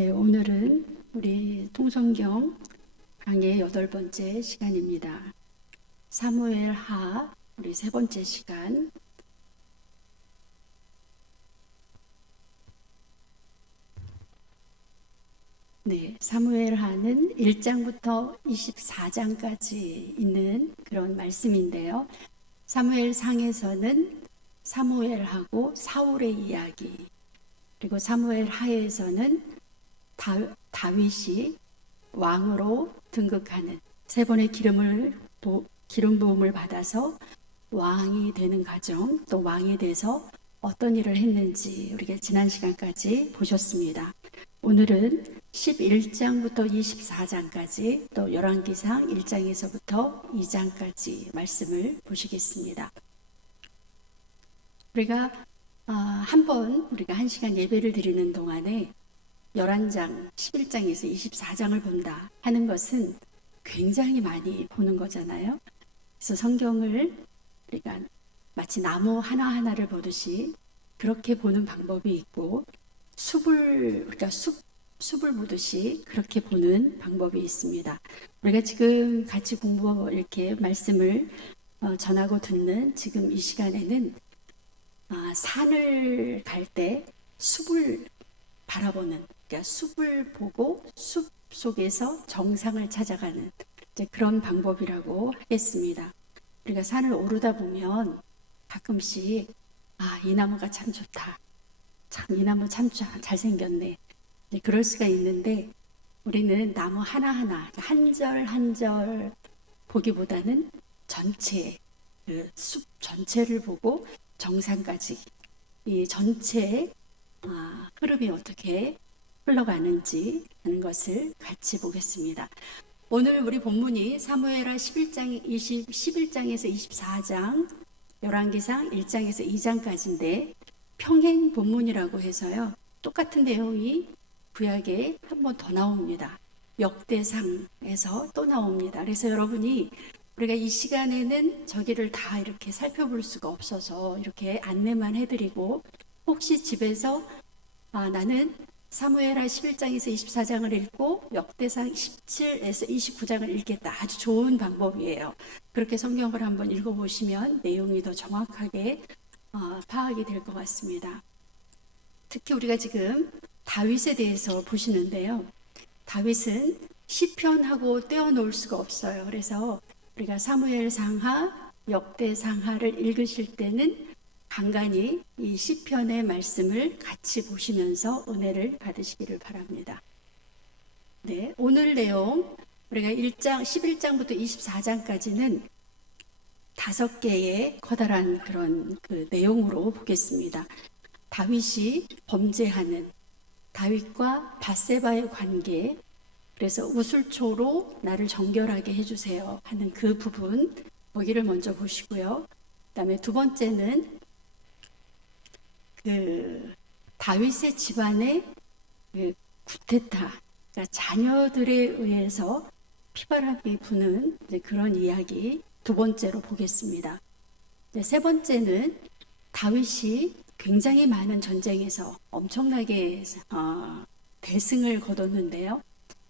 네, 오늘은 우리 통성경 강의 8번째 시간입니다. 사무엘 하 우리 3번째 시간. 네, 사무엘 하는 1장부터 24장까지 있는 그런 말씀인데요. 사무엘 상에서는 사무엘하고 사울의 이야기, 그리고 사무엘 하에서는 다윗이 왕으로 등극하는 3번의 기름 부음을 받아서 왕이 되는 과정, 또 왕이 돼서 어떤 일을 했는지 우리가 지난 시간까지 보셨습니다. 오늘은 11장부터 24장까지 또 열왕기상 1장에서부터 2장까지 말씀을 보시겠습니다. 우리가 우리가 1시간 예배를 드리는 동안에 11장, 11장에서 24장을 본다 하는 것은 굉장히 많이 보는 거잖아요. 그래서 성경을 우리가 마치 나무 하나하나를 보듯이 그렇게 보는 방법이 있고, 우리가 숲을 보듯이 그렇게 보는 방법이 있습니다. 우리가 지금 같이 이렇게 말씀을 전하고 듣는 지금 이 시간에는 산을 갈 때 숲을 바라보는, 그러니까 숲을 보고 숲 속에서 정상을 찾아가는 그런 방법이라고 하겠습니다. 우리가 산을 오르다 보면 가끔씩 이 나무가 참 좋다, 참 이 나무 참 잘생겼네, 그럴 수가 있는데, 우리는 나무 하나하나 한 절 한 절 보기보다는 전체, 그 숲 전체를 보고 정상까지 이 전체의 흐름이 어떻게 흘러가는지 하는 것을 같이 보겠습니다. 오늘 우리 본문이 사무엘하 11장에서 24장, 열왕기상 1장에서 2장까지인데 평행 본문이라고 해서요, 똑같은 내용이 구약에 한 번 더 나옵니다. 역대상에서 또 나옵니다. 그래서 여러분이 우리가 이 시간에는 저기를 다 이렇게 살펴볼 수가 없어서 이렇게 안내만 해드리고, 혹시 집에서 나는 사무엘하 11장에서 24장을 읽고 역대상 17에서 29장을 읽겠다, 아주 좋은 방법이에요. 그렇게 성경을 한번 읽어보시면 내용이 더 정확하게 파악이 될 것 같습니다. 특히 우리가 지금 다윗에 대해서 보시는데요, 다윗은 시편하고 떼어놓을 수가 없어요. 그래서 우리가 사무엘 상하, 역대 상하를 읽으실 때는 간간히 이 시편의 말씀을 같이 보시면서 은혜를 받으시기를 바랍니다. 네, 오늘 내용 우리가 11장부터 24장까지는 5개의 커다란 그런 그 내용으로 보겠습니다. 다윗이 범죄하는, 다윗과 밧세바의 관계, 그래서 우슬초로 나를 정결하게 해주세요 하는 그 부분, 거기를 먼저 보시고요. 그 다음에 2번째는 그 다윗의 집안의 그 쿠데타, 그러니까 자녀들에 의해서 피바람이 부는 그런 이야기 2번째로 보겠습니다. 3번째는 다윗이 굉장히 많은 전쟁에서 엄청나게 대승을 거뒀는데요,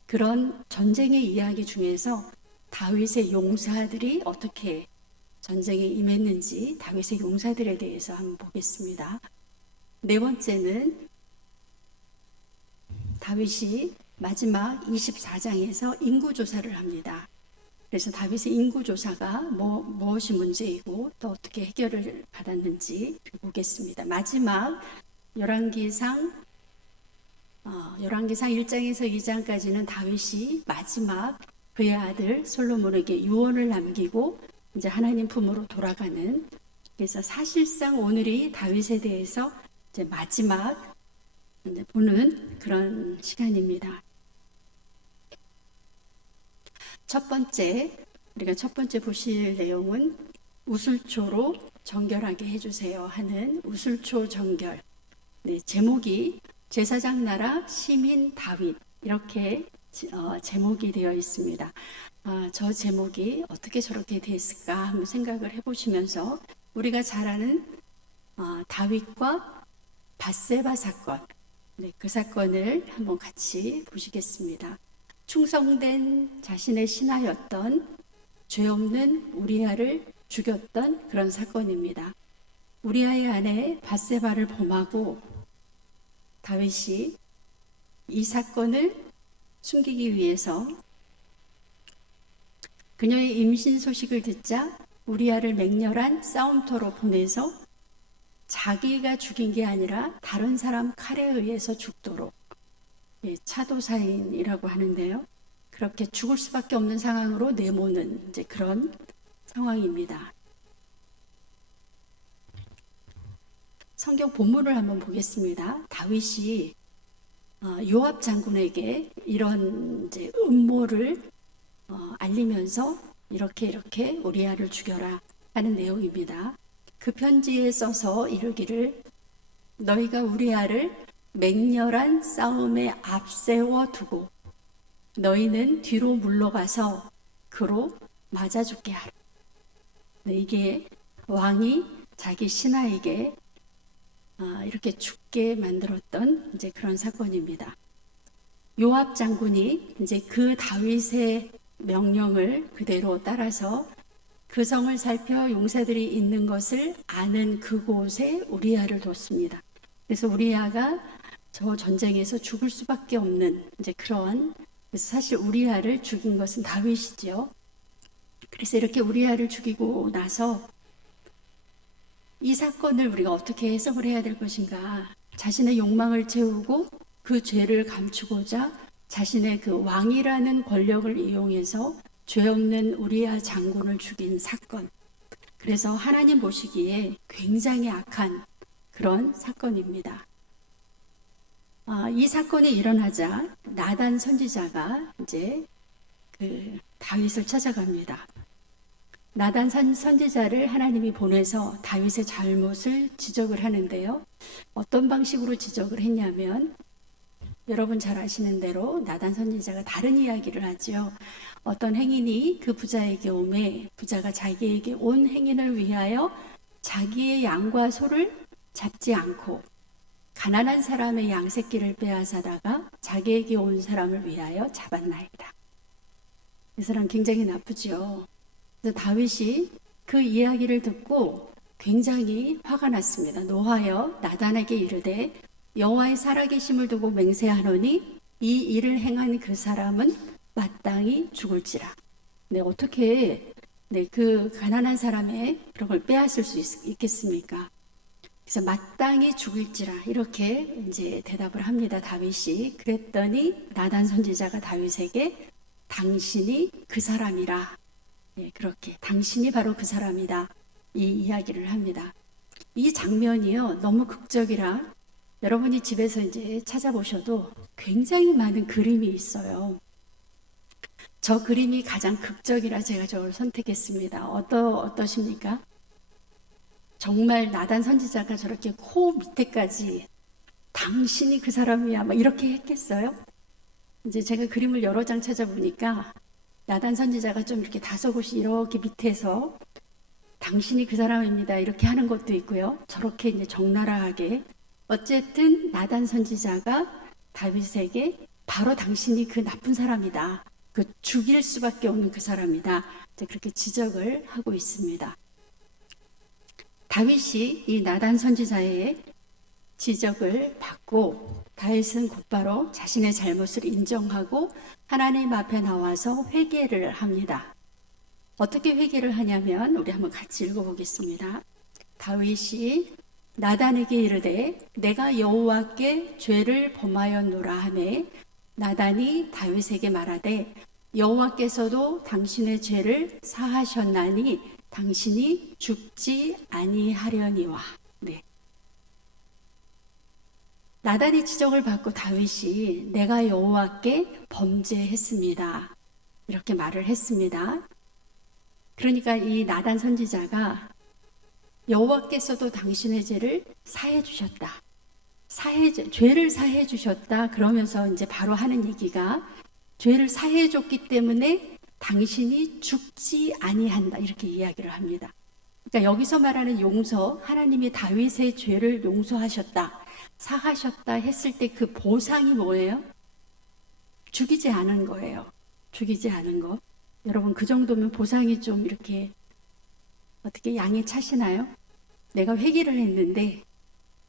그런 전쟁의 이야기 중에서 다윗의 용사들이 어떻게 전쟁에 임했는지, 다윗의 용사들에 대해서 한번 보겠습니다. 4번째는 다윗이 마지막 24장에서 인구조사를 합니다. 그래서 다윗의 인구조사가 무엇이 문제이고 또 어떻게 해결을 받았는지 보겠습니다. 마지막 열왕기상 1장에서 2장까지는 다윗이 마지막 그의 아들 솔로몬에게 유언을 남기고 이제 하나님 품으로 돌아가는, 그래서 사실상 오늘이 다윗에 대해서 이제 마지막 보는 그런 시간입니다. 우리가 첫 번째 보실 내용은 우슬초로 정결하게 해주세요 하는 우슬초 정결. 네, 제목이 제사장 나라 시민 다윗, 이렇게 제목이 되어 있습니다. 저 제목이 어떻게 저렇게 됐을까 한번 생각을 해보시면서, 우리가 잘 아는 다윗과 밧세바 사건, 네, 그 사건을 한번 같이 보시겠습니다. 충성된 자신의 신하였던 죄 없는 우리아를 죽였던 그런 사건입니다. 우리아의 아내 밧세바를 범하고 다윗이 이 사건을 숨기기 위해서 그녀의 임신 소식을 듣자 우리아를 맹렬한 싸움터로 보내서 자기가 죽인 게 아니라 다른 사람 칼에 의해서 죽도록, 차도사인이라고 하는데요. 그렇게 죽을 수밖에 없는 상황으로 내모는 이제 그런 상황입니다. 성경 본문을 한번 보겠습니다. 다윗이 요압 장군에게 이런 이제 음모를 알리면서 이렇게 우리아를 죽여라 하는 내용입니다. 그 편지에 써서 이르기를 너희가 우리아를 맹렬한 싸움에 앞세워 두고 너희는 뒤로 물러가서 그로 맞아 죽게 하라. 네, 이게 왕이 자기 신하에게 이렇게 죽게 만들었던 이제 그런 사건입니다. 요압 장군이 이제 그 다윗의 명령을 그대로 따라서 그 성을 살펴 용사들이 있는 것을 아는 그곳에 우리아를 뒀습니다. 그래서 우리아가 저 전쟁에서 죽을 수밖에 없는 이제 그런, 그래서 사실 우리아를 죽인 것은 다윗이죠. 그래서 이렇게 우리아를 죽이고 나서 이 사건을 우리가 어떻게 해석을 해야 될 것인가? 자신의 욕망을 채우고 그 죄를 감추고자 자신의 그 왕이라는 권력을 이용해서 죄 없는 우리아 장군을 죽인 사건. 그래서 하나님 보시기에 굉장히 악한 그런 사건입니다. 이 사건이 일어나자 나단 선지자가 이제 그 다윗을 찾아갑니다. 나단 선지자를 하나님이 보내서 다윗의 잘못을 지적을 하는데요. 어떤 방식으로 지적을 했냐면 여러분 잘 아시는 대로 나단 선지자가 다른 이야기를 하죠. 어떤 행인이 그 부자에게 오매 부자가 자기에게 온 행인을 위하여 자기의 양과 소를 잡지 않고 가난한 사람의 양새끼를 빼앗아다가 자기에게 온 사람을 위하여 잡았나이다. 이 사람 굉장히 나쁘죠. 그래서 다윗이 그 이야기를 듣고 굉장히 화가 났습니다. 노하여 나단에게 이르되 여호와의 살아계심을 두고 맹세하노니 이 일을 행한 그 사람은 마땅히 죽을지라. 네, 어떻게 그 가난한 사람의 그런 걸 빼앗을 수 있겠습니까? 그래서 마땅히 죽을지라 이렇게 이제 대답을 합니다. 다윗이. 그랬더니 나단 선지자가 다윗에게 당신이 그 사람이라. 네, 그렇게 당신이 바로 그 사람이다. 이 이야기를 합니다. 이 장면이요 너무 극적이라 여러분이 집에서 이제 찾아보셔도 굉장히 많은 그림이 있어요. 저 그림이 가장 극적이라 제가 저걸 선택했습니다. 어떠십니까? 정말 나단 선지자가 저렇게 코 밑에까지 당신이 그 사람이야 막 이렇게 했겠어요? 이제 제가 그림을 여러 장 찾아보니까 나단 선지자가 좀 이렇게 다소곳이 이렇게 밑에서 당신이 그 사람입니다 이렇게 하는 것도 있고요. 저렇게 이제 적나라하게 어쨌든 나단 선지자가 다윗에게 바로 당신이 그 나쁜 사람이다. 그 죽일 수밖에 없는 그 사람이다. 그렇게 지적을 하고 있습니다. 다윗이 이 나단 선지자의 지적을 받고 다윗은 곧바로 자신의 잘못을 인정하고 하나님 앞에 나와서 회개를 합니다. 어떻게 회개를 하냐면 우리 한번 같이 읽어보겠습니다. 다윗이 나단에게 이르되 내가 여호와께 죄를 범하였노라 하매 나단이 다윗에게 말하되 여호와께서도 당신의 죄를 사하셨나니 당신이 죽지 아니하려니와. 네. 나단이 지적을 받고 다윗이 내가 여호와께 범죄했습니다. 이렇게 말을 했습니다. 그러니까 이 나단 선지자가 여호와께서도 당신의 죄를 사해 주셨다. 죄를 사해 주셨다. 그러면서 이제 바로 하는 얘기가 죄를 사해 줬기 때문에 당신이 죽지 아니한다. 이렇게 이야기를 합니다. 그러니까 여기서 말하는 용서, 하나님이 다윗의 죄를 용서하셨다. 사하셨다 했을 때 그 보상이 뭐예요? 죽이지 않은 거예요. 죽이지 않은 거. 여러분, 그 정도면 보상이 좀 이렇게 어떻게 양에 차시나요? 내가 회개를 했는데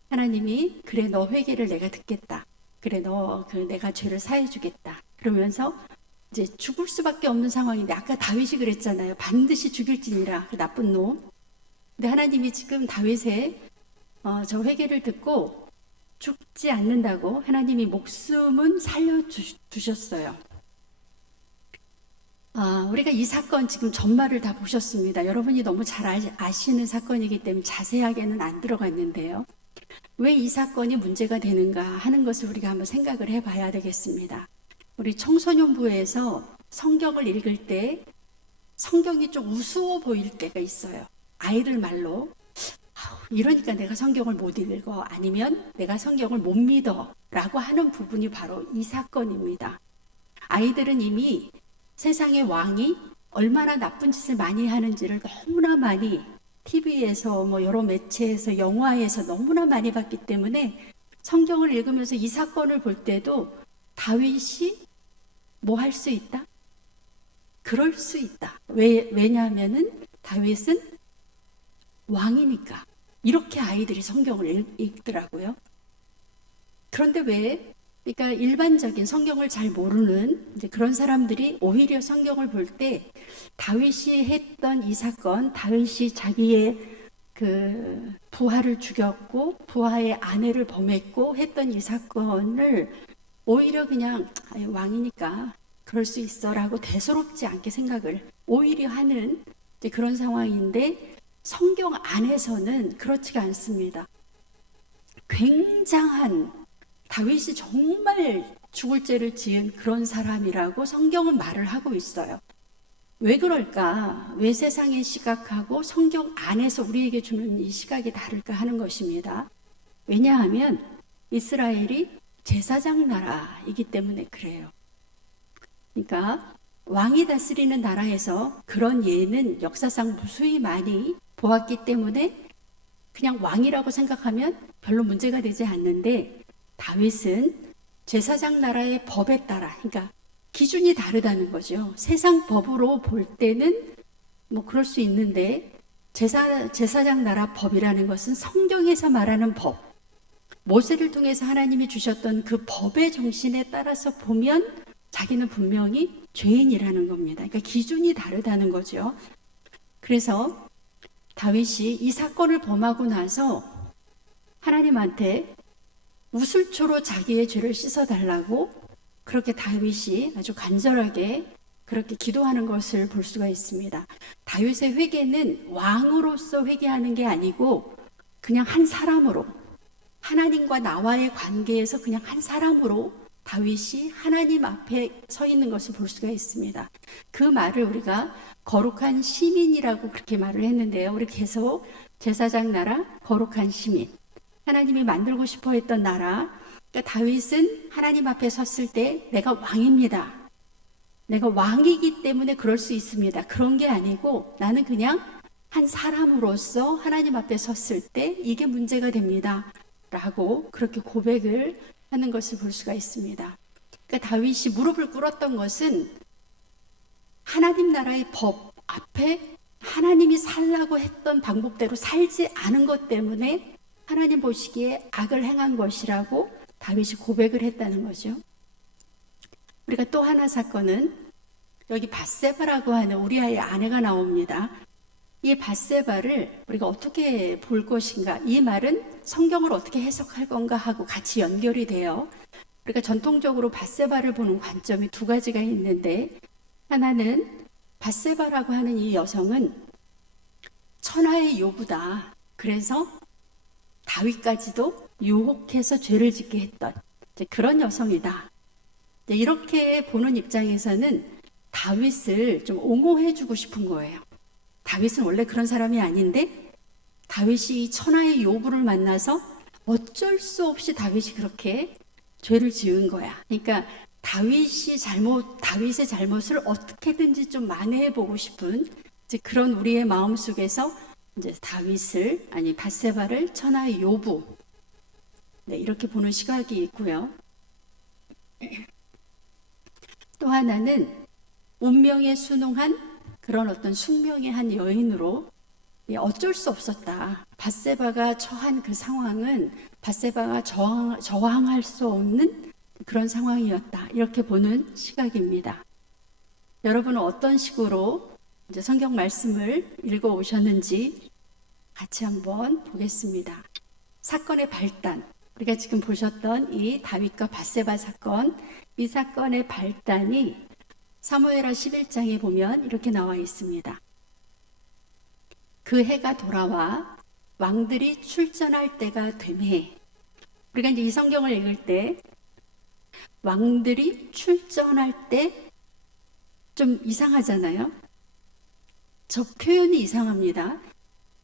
하나님이 그래, 너 회개를 내가 듣겠다. 그래, 내가 죄를 사해 주겠다. 그러면서 이제 죽을 수밖에 없는 상황인데, 아까 다윗이 그랬잖아요. 반드시 죽일지니라, 그 나쁜 놈. 근데 하나님이 지금 다윗의 저 회개를 듣고 죽지 않는다고 하나님이 목숨은 살려주셨어요. 우리가 이 사건 지금 전말을 다 보셨습니다. 여러분이 너무 잘 아시는 사건이기 때문에 자세하게는 안 들어갔는데요. 왜 이 사건이 문제가 되는가 하는 것을 우리가 한번 생각을 해봐야 되겠습니다. 우리 청소년부에서 성경을 읽을 때 성경이 좀 우스워 보일 때가 있어요. 아이들 말로 이러니까 내가 성경을 못 읽어, 아니면 내가 성경을 못 믿어 라고 하는 부분이 바로 이 사건입니다. 아이들은 이미 세상의 왕이 얼마나 나쁜 짓을 많이 하는지를 너무나 많이 TV에서 여러 매체에서 영화에서 너무나 많이 봤기 때문에 성경을 읽으면서 이 사건을 볼 때도 다윗이 뭐 할 수 있다? 그럴 수 있다. 왜냐하면은 다윗은 왕이니까. 이렇게 아이들이 성경을 읽더라고요. 그런데 그러니까 일반적인 성경을 잘 모르는 이제 그런 사람들이 오히려 성경을 볼 때 다윗이 했던 이 사건, 다윗이 자기의 그 부하를 죽였고 부하의 아내를 범했고 했던 이 사건을 오히려 그냥 왕이니까 그럴 수 있어라고 대수롭지 않게 생각을 오히려 하는 이제 그런 상황인데, 성경 안에서는 그렇지가 않습니다. 굉장한, 다윗이 정말 죽을 죄를 지은 그런 사람이라고 성경은 말을 하고 있어요. 왜 그럴까? 왜 세상의 시각하고 성경 안에서 우리에게 주는 이 시각이 다를까 하는 것입니다. 왜냐하면 이스라엘이 제사장 나라이기 때문에 그래요. 그러니까 왕이 다스리는 나라에서 그런 예는 역사상 무수히 많이 보았기 때문에 그냥 왕이라고 생각하면 별로 문제가 되지 않는데, 다윗은 제사장 나라의 법에 따라, 그러니까 기준이 다르다는 거죠. 세상 법으로 볼 때는 그럴 수 있는데, 제사장 나라 법이라는 것은 성경에서 말하는 법, 모세를 통해서 하나님이 주셨던 그 법의 정신에 따라서 보면 자기는 분명히 죄인이라는 겁니다. 그러니까 기준이 다르다는 거죠. 그래서 다윗이 이 사건을 범하고 나서 하나님한테 우슬초로 자기의 죄를 씻어달라고 그렇게 다윗이 아주 간절하게 그렇게 기도하는 것을 볼 수가 있습니다. 다윗의 회개는 왕으로서 회개하는 게 아니고 그냥 한 사람으로, 하나님과 나와의 관계에서 그냥 한 사람으로 다윗이 하나님 앞에 서 있는 것을 볼 수가 있습니다. 그 말을 우리가 거룩한 시민이라고 그렇게 말을 했는데요. 우리 계속 제사장 나라, 거룩한 시민, 하나님이 만들고 싶어 했던 나라. 그러니까 다윗은 하나님 앞에 섰을 때 내가 왕입니다. 내가 왕이기 때문에 그럴 수 있습니다. 그런 게 아니고 나는 그냥 한 사람으로서 하나님 앞에 섰을 때 이게 문제가 됩니다. 라고 그렇게 고백을 하는 것을 볼 수가 있습니다. 그러니까 다윗이 무릎을 꿇었던 것은 하나님 나라의 법 앞에 하나님이 살라고 했던 방법대로 살지 않은 것 때문에 하나님 보시기에 악을 행한 것이라고 다윗이 고백을 했다는 거죠. 우리가 또 하나 사건은 여기 밧세바라고 하는 우리아의 아내가 나옵니다. 이 밧세바를 우리가 어떻게 볼 것인가, 이 말은 성경을 어떻게 해석할 건가 하고 같이 연결이 돼요. 우리가 전통적으로 밧세바를 보는 관점이 두 가지가 있는데, 하나는 밧세바라고 하는 이 여성은 천하의 요부다. 그래서 다윗까지도 유혹해서 죄를 짓게 했던 그런 여성이다. 이렇게 보는 입장에서는 다윗을 좀 옹호해 주고 싶은 거예요. 다윗은 원래 그런 사람이 아닌데 다윗이 이 천하의 요부를 만나서 어쩔 수 없이 다윗이 그렇게 죄를 지은 거야. 그러니까 다윗의 잘못을 어떻게든지 좀 만회해 보고 싶은 이제 그런 우리의 마음 속에서 이제 밧세바를 천하의 요부, 네, 이렇게 보는 시각이 있고요. 또 하나는 운명에 순응한 그런 어떤 숙명의 한 여인으로 어쩔 수 없었다. 밧세바가 처한 그 상황은 밧세바가 저항할 수 없는 그런 상황이었다. 이렇게 보는 시각입니다. 여러분은 어떤 식으로 이제 성경 말씀을 읽어 오셨는지 같이 한번 보겠습니다. 사건의 발단, 우리가 지금 보셨던 이 다윗과 밧세바 사건, 이 사건의 발단이 사무엘하 11장에 보면 이렇게 나와 있습니다. 그 해가 돌아와 왕들이 출전할 때가 되매, 우리가 이제 이 성경을 읽을 때 왕들이 출전할 때 좀 이상하잖아요. 저 표현이 이상합니다.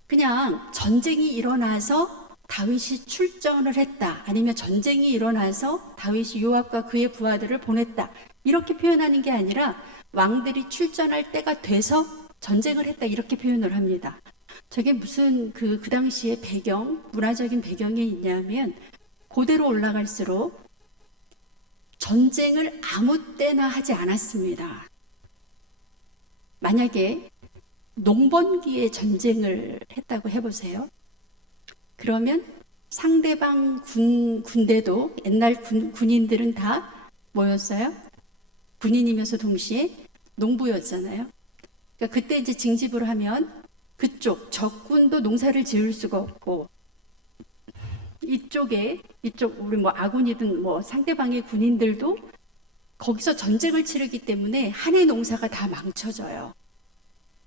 그냥 전쟁이 일어나서 다윗이 출전을 했다, 아니면 전쟁이 일어나서 다윗이 요압과 그의 부하들을 보냈다, 이렇게 표현하는 게 아니라 왕들이 출전할 때가 돼서 전쟁을 했다, 이렇게 표현을 합니다. 저게 무슨 그 당시의 배경, 문화적인 배경이 있냐면, 고대로 올라갈수록 전쟁을 아무 때나 하지 않았습니다. 만약에 농번기에 전쟁을 했다고 해보세요. 그러면 상대방 군대도, 옛날 군인들은 다 뭐였어요? 군인이면서 동시에 농부였잖아요. 그러니까 그때 이제 징집을 하면 그쪽 적군도 농사를 지을 수가 없고, 이쪽 우리 뭐 아군이든 뭐 상대방의 군인들도 거기서 전쟁을 치르기 때문에 한 해 농사가 다 망쳐져요.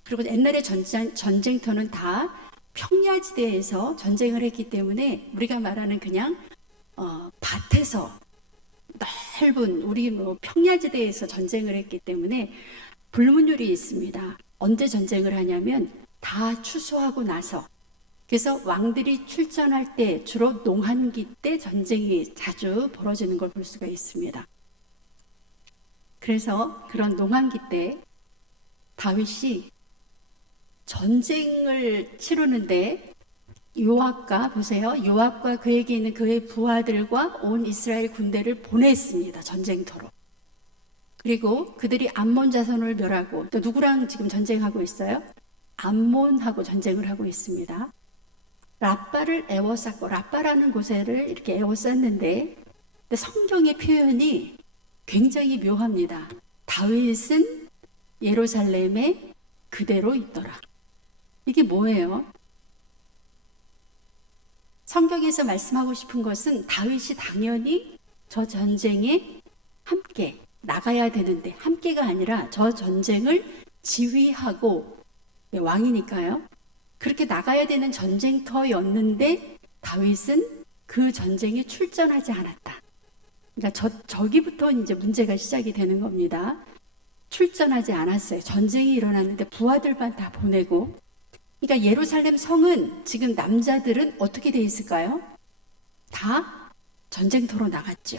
그리고 옛날에 전쟁터는 다 평야지대에서 전쟁을 했기 때문에 우리가 말하는 그냥 밭에서, 넓은 우리 뭐 평야지대에서 전쟁을 했기 때문에 불문율이 있습니다. 언제 전쟁을 하냐면 다 추수하고 나서. 그래서 왕들이 출전할 때, 주로 농한기 때 전쟁이 자주 벌어지는 걸 볼 수가 있습니다. 그래서 그런 농한기 때 다윗이 전쟁을 치르는데 요압과, 보세요, 요압과 그에게 있는 그의 부하들과 온 이스라엘 군대를 보냈습니다. 전쟁터로. 그리고 그들이 암몬 자손을 멸하고, 또 누구랑 지금 전쟁하고 있어요? 암몬하고 전쟁을 하고 있습니다. 라빠를 에워쌌고, 라빠라는 곳을 이렇게 에워쌌는데, 성경의 표현이 굉장히 묘합니다. 다윗은 예루살렘에 그대로 있더라. 이게 뭐예요? 성경에서 말씀하고 싶은 것은 다윗이 당연히 저 전쟁에 함께 나가야 되는데, 함께가 아니라 저 전쟁을 지휘하고, 왕이니까요, 그렇게 나가야 되는 전쟁터였는데 다윗은 그 전쟁에 출전하지 않았다. 그러니까 저기부터 이제 문제가 시작이 되는 겁니다. 출전하지 않았어요. 전쟁이 일어났는데 부하들만 다 보내고. 그러니까 예루살렘 성은 지금 남자들은 어떻게 돼 있을까요? 다 전쟁터로 나갔죠.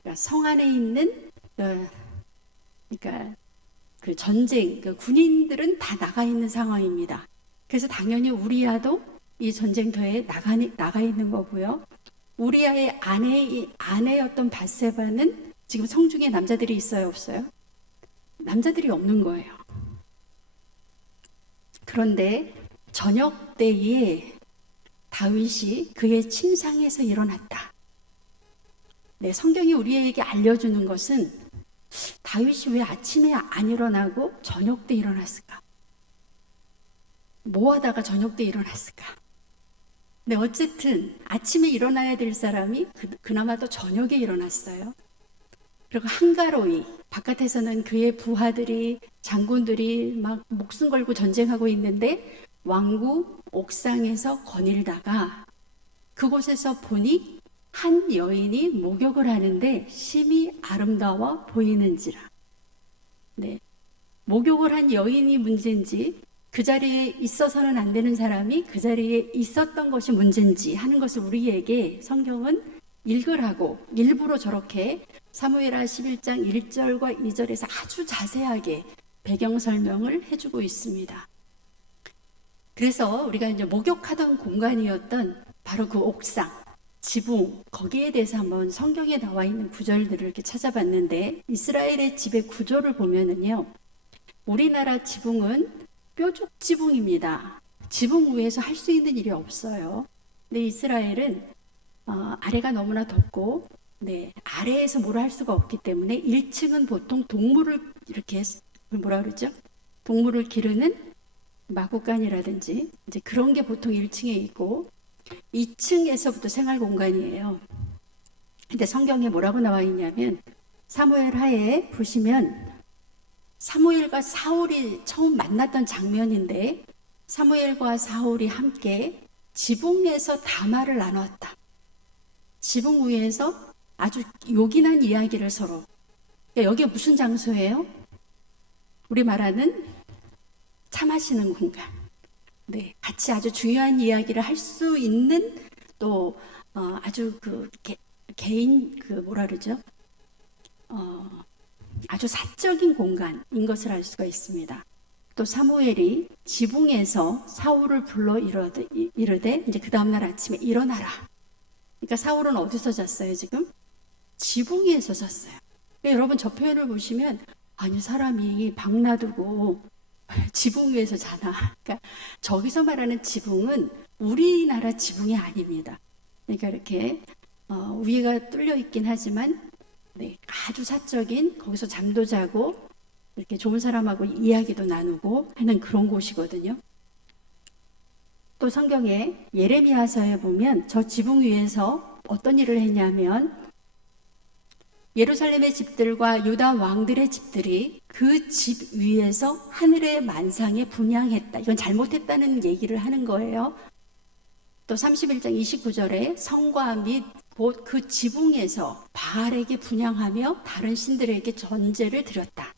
그러니까 성 안에 있는 그러니까 그 전쟁, 그 군인들은 다 나가 있는 상황입니다. 그래서 당연히 우리야도 이 전쟁터에 나가 있는 거고요. 우리야의 아내였던 밧세바는 지금 성중에 남자들이 있어요, 없어요? 남자들이 없는 거예요. 그런데 저녁 때에 다윗이 그의 침상에서 일어났다. 네, 성경이 우리에게 알려주는 것은 다윗이 왜 아침에 안 일어나고 저녁 때 일어났을까? 뭐 하다가 저녁 때 일어났을까? 네, 어쨌든 아침에 일어나야 될 사람이 그나마도 저녁에 일어났어요. 그리고 한가로이, 바깥에서는 그의 부하들이, 장군들이 막 목숨 걸고 전쟁하고 있는데 왕궁 옥상에서 거닐다가 그곳에서 보니 한 여인이 목욕을 하는데 심히 아름다워 보이는지라. 네, 목욕을 한 여인이 문제인지, 그 자리에 있어서는 안 되는 사람이 그 자리에 있었던 것이 문제인지 하는 것을 우리에게 성경은 읽으라고 일부러 저렇게 사무엘하 11장 1절과 2절에서 아주 자세하게 배경 설명을 해주고 있습니다. 그래서 우리가 이제 목욕하던 공간이었던 바로 그 옥상, 지붕, 거기에 대해서 한번 성경에 나와 있는 구절들을 이렇게 찾아봤는데, 이스라엘의 집의 구조를 보면은요, 우리나라 지붕은 뾰족 지붕입니다. 지붕 위에서 할 수 있는 일이 없어요. 근데 이스라엘은 아래가 너무나 덥고, 네, 아래에서 뭘 할 수가 없기 때문에 1층은 보통 동물을 이렇게 뭐라 그러죠? 동물을 기르는 마구간이라든지 이제 그런 게 보통 1층에 있고, 2층에서부터 생활 공간이에요. 근데 성경에 뭐라고 나와 있냐면, 사무엘 하에 보시면 사무엘과 사울이 처음 만났던 장면인데, 사무엘과 사울이 함께 지붕에서 담화를 나눴다. 지붕 위에서 아주 요긴한 이야기를 서로. 여기가 무슨 장소예요? 우리 말하는 차 마시는 공간. 네, 같이 아주 중요한 이야기를 할 수 있는 또 아주 개인 뭐라 그러죠? 아주 사적인 공간인 것을 알 수가 있습니다. 또 사무엘이 지붕에서 사울을 불러 이르되 이제 그 다음날 아침에 일어나라. 그러니까 사울은 어디서 잤어요 지금? 지붕에서 잤어요. 그러니까 여러분 저 표현을 보시면 아니 사람이 방 놔두고 지붕 위에서 자나. 그러니까 저기서 말하는 지붕은 우리나라 지붕이 아닙니다. 그러니까 이렇게 위가 뚫려 있긴 하지만 네, 아주 사적인 거기서 잠도 자고 이렇게 좋은 사람하고 이야기도 나누고 하는 그런 곳이거든요. 또 성경에 예레미야서에 보면 저 지붕 위에서 어떤 일을 했냐면 예루살렘의 집들과 유다 왕들의 집들이 그 집 위에서 하늘의 만상에 분향했다. 이건 잘못했다는 얘기를 하는 거예요. 또 31장 29절에 성과 및 곧 그 지붕에서 바알에게 분향하며 다른 신들에게 전제를 드렸다.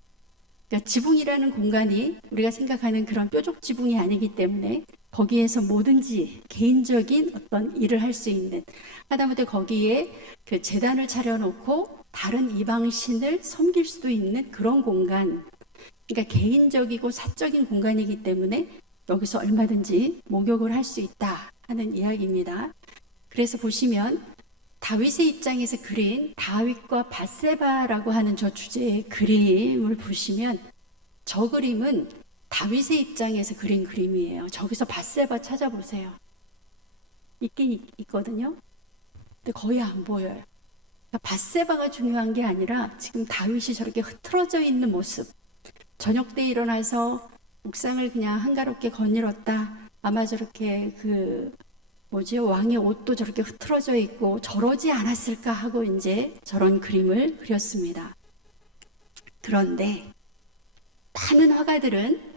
그러니까 지붕이라는 공간이 우리가 생각하는 그런 뾰족 지붕이 아니기 때문에 거기에서 뭐든지 개인적인 어떤 일을 할 수 있는, 하다못해 거기에 그 제단을 차려놓고 다른 이방신을 섬길 수도 있는 그런 공간, 그러니까 개인적이고 사적인 공간이기 때문에 여기서 얼마든지 목욕을 할 수 있다 하는 이야기입니다. 그래서 보시면 다윗의 입장에서 그린 다윗과 밧세바라고 하는 저 주제의 그림을 보시면 저 그림은 다윗의 입장에서 그린 그림이에요. 저기서 밧세바 찾아보세요. 있긴 있거든요. 근데 거의 안 보여요. 그러니까 밧세바가 중요한 게 아니라 지금 다윗이 저렇게 흐트러져 있는 모습. 저녁 때 일어나서 옥상을 그냥 한가롭게 거닐었다. 아마 저렇게 왕의 옷도 저렇게 흐트러져 있고 저러지 않았을까 하고 이제 저런 그림을 그렸습니다. 그런데 많은 화가들은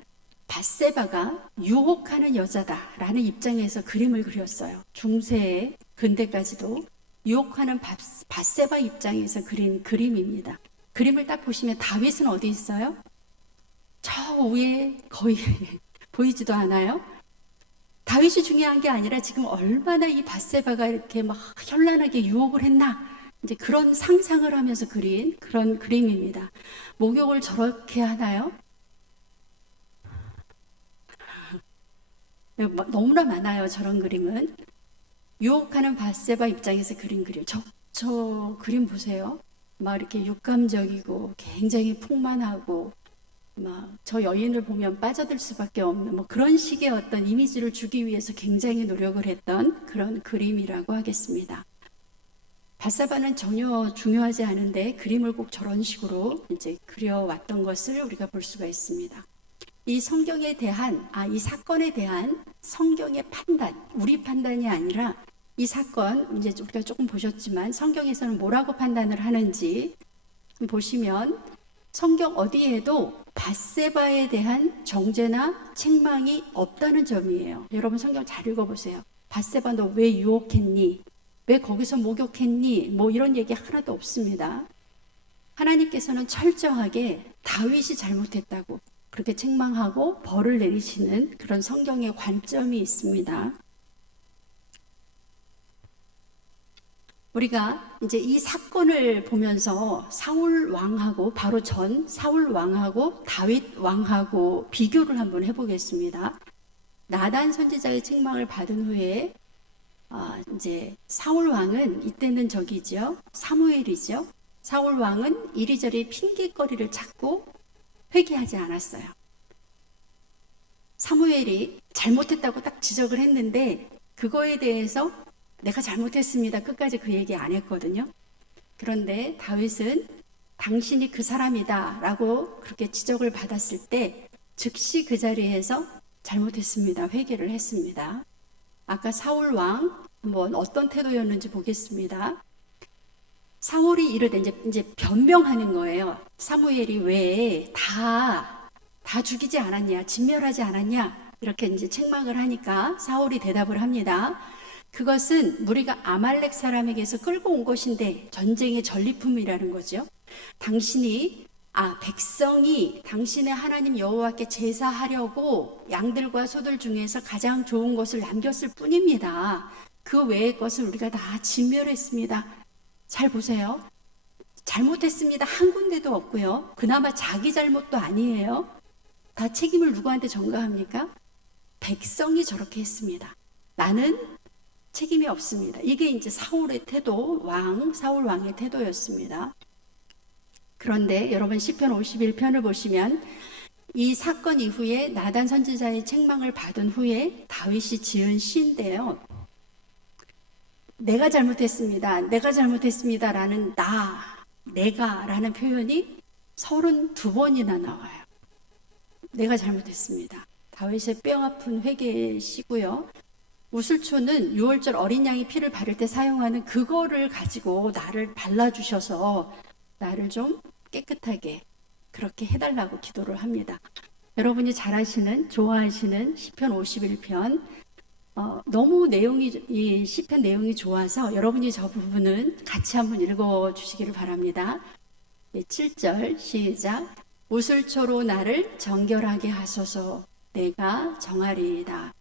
밧세바가 유혹하는 여자다라는 입장에서 그림을 그렸어요. 중세 근대까지도 유혹하는 밧세바 입장에서 그린 그림입니다. 그림을 딱 보시면 다윗은 어디 있어요? 저 위에 거의 보이지도 않아요. 다윗이 중요한 게 아니라 지금 얼마나 이 밧세바가 이렇게 막 현란하게 유혹을 했나, 이제 그런 상상을 하면서 그린 그런 그림입니다. 목욕을 저렇게 하나요? 너무나 많아요. 저런 그림은. 유혹하는 밧세바 입장에서 그린 그림. 저 그림 보세요. 막 이렇게 육감적이고 굉장히 풍만하고 막 저 여인을 보면 빠져들 수밖에 없는 뭐 그런 식의 어떤 이미지를 주기 위해서 굉장히 노력을 했던 그런 그림이라고 하겠습니다. 밧세바는 전혀 중요하지 않은데 그림을 꼭 저런 식으로 이제 그려왔던 것을 우리가 볼 수가 있습니다. 이 성경에 대한 이 사건에 대한 성경의 판단, 우리 판단이 아니라 이 사건 이제 우리가 조금 보셨지만 성경에서는 뭐라고 판단을 하는지 보시면 성경 어디에도 밧세바에 대한 정죄나 책망이 없다는 점이에요. 여러분 성경 잘 읽어보세요. 밧세바 너 왜 유혹했니? 왜 거기서 목욕했니? 뭐 이런 얘기 하나도 없습니다. 하나님께서는 철저하게 다윗이 잘못했다고 그렇게 책망하고 벌을 내리시는 그런 성경의 관점이 있습니다. 우리가 이제 이 사건을 보면서 사울 왕하고 바로 전 사울 왕하고 다윗 왕하고 비교를 한번 해보겠습니다. 나단 선지자의 책망을 받은 후에 이제 사울 왕은 이때는 저기죠. 사무엘이죠. 사울 왕은 이리저리 핑계거리를 찾고 회개하지 않았어요. 사무엘이 잘못했다고 딱 지적을 했는데 그거에 대해서 내가 잘못했습니다. 끝까지 그 얘기 안 했거든요. 그런데 다윗은 당신이 그 사람이다 라고 그렇게 지적을 받았을 때 즉시 그 자리에서 잘못했습니다. 회개를 했습니다. 아까 사울 왕 한번 어떤 태도였는지 보겠습니다. 사울이 이르되 이제 변명하는 거예요. 사무엘이 왜 다 죽이지 않았냐, 진멸하지 않았냐 이렇게 이제 책망을 하니까 사울이 대답을 합니다. 그것은 무리가 아말렉 사람에게서 끌고 온 것인데 전쟁의 전리품이라는 거죠. 백성이 당신의 하나님 여호와께 제사하려고 양들과 소들 중에서 가장 좋은 것을 남겼을 뿐입니다. 그 외의 것을 우리가 다 진멸했습니다. 잘 보세요. 잘못했습니다. 한 군데도 없고요. 그나마 자기 잘못도 아니에요. 다 책임을 누구한테 전가합니까? 백성이 저렇게 했습니다. 나는 책임이 없습니다. 이게 이제 사울의 태도, 사울 왕의 태도였습니다. 그런데 여러분 시편 51편을 보시면 이 사건 이후에 나단 선지자의 책망을 받은 후에 다윗이 지은 시인데요. 내가 잘못했습니다 라는 내가 라는 표현이 32번이나 나와요. 내가 잘못했습니다. 다윗의 뼈아픈 회개의 시고요. 우슬초는 6월절 어린 양이 피를 바를 때 사용하는 그거를 가지고 나를 발라주셔서 나를 좀 깨끗하게 그렇게 해달라고 기도를 합니다. 여러분이 좋아하시는 시편 51편 너무 이 시편 내용이 좋아서 여러분이 저 부분은 같이 한번 읽어주시기를 바랍니다. 7절 시작. 우슬초로 나를 정결하게 하소서. 내가 정하리이다.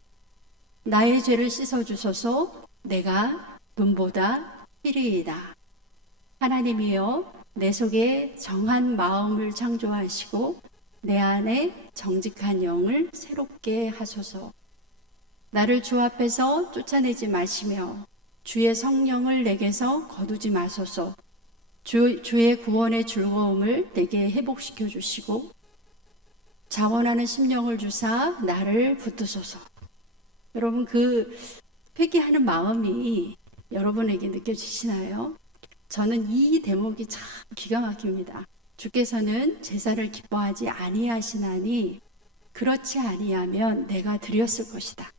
나의 죄를 씻어주소서. 내가 눈보다 희리이다. 하나님이여 내 속에 정한 마음을 창조하시고 내 안에 정직한 영을 새롭게 하소서. 나를 주 앞에서 쫓아내지 마시며 주의 성령을 내게서 거두지 마소서. 주의 구원의 즐거움을 내게 회복시켜 주시고 자원하는 심령을 주사 나를 붙드소서. 여러분 그 회개하는 마음이 여러분에게 느껴지시나요? 저는 이 대목이 참 기가 막힙니다. 주께서는 제사를 기뻐하지 아니하시나니 그렇지 아니하면 내가 드렸을 것이다.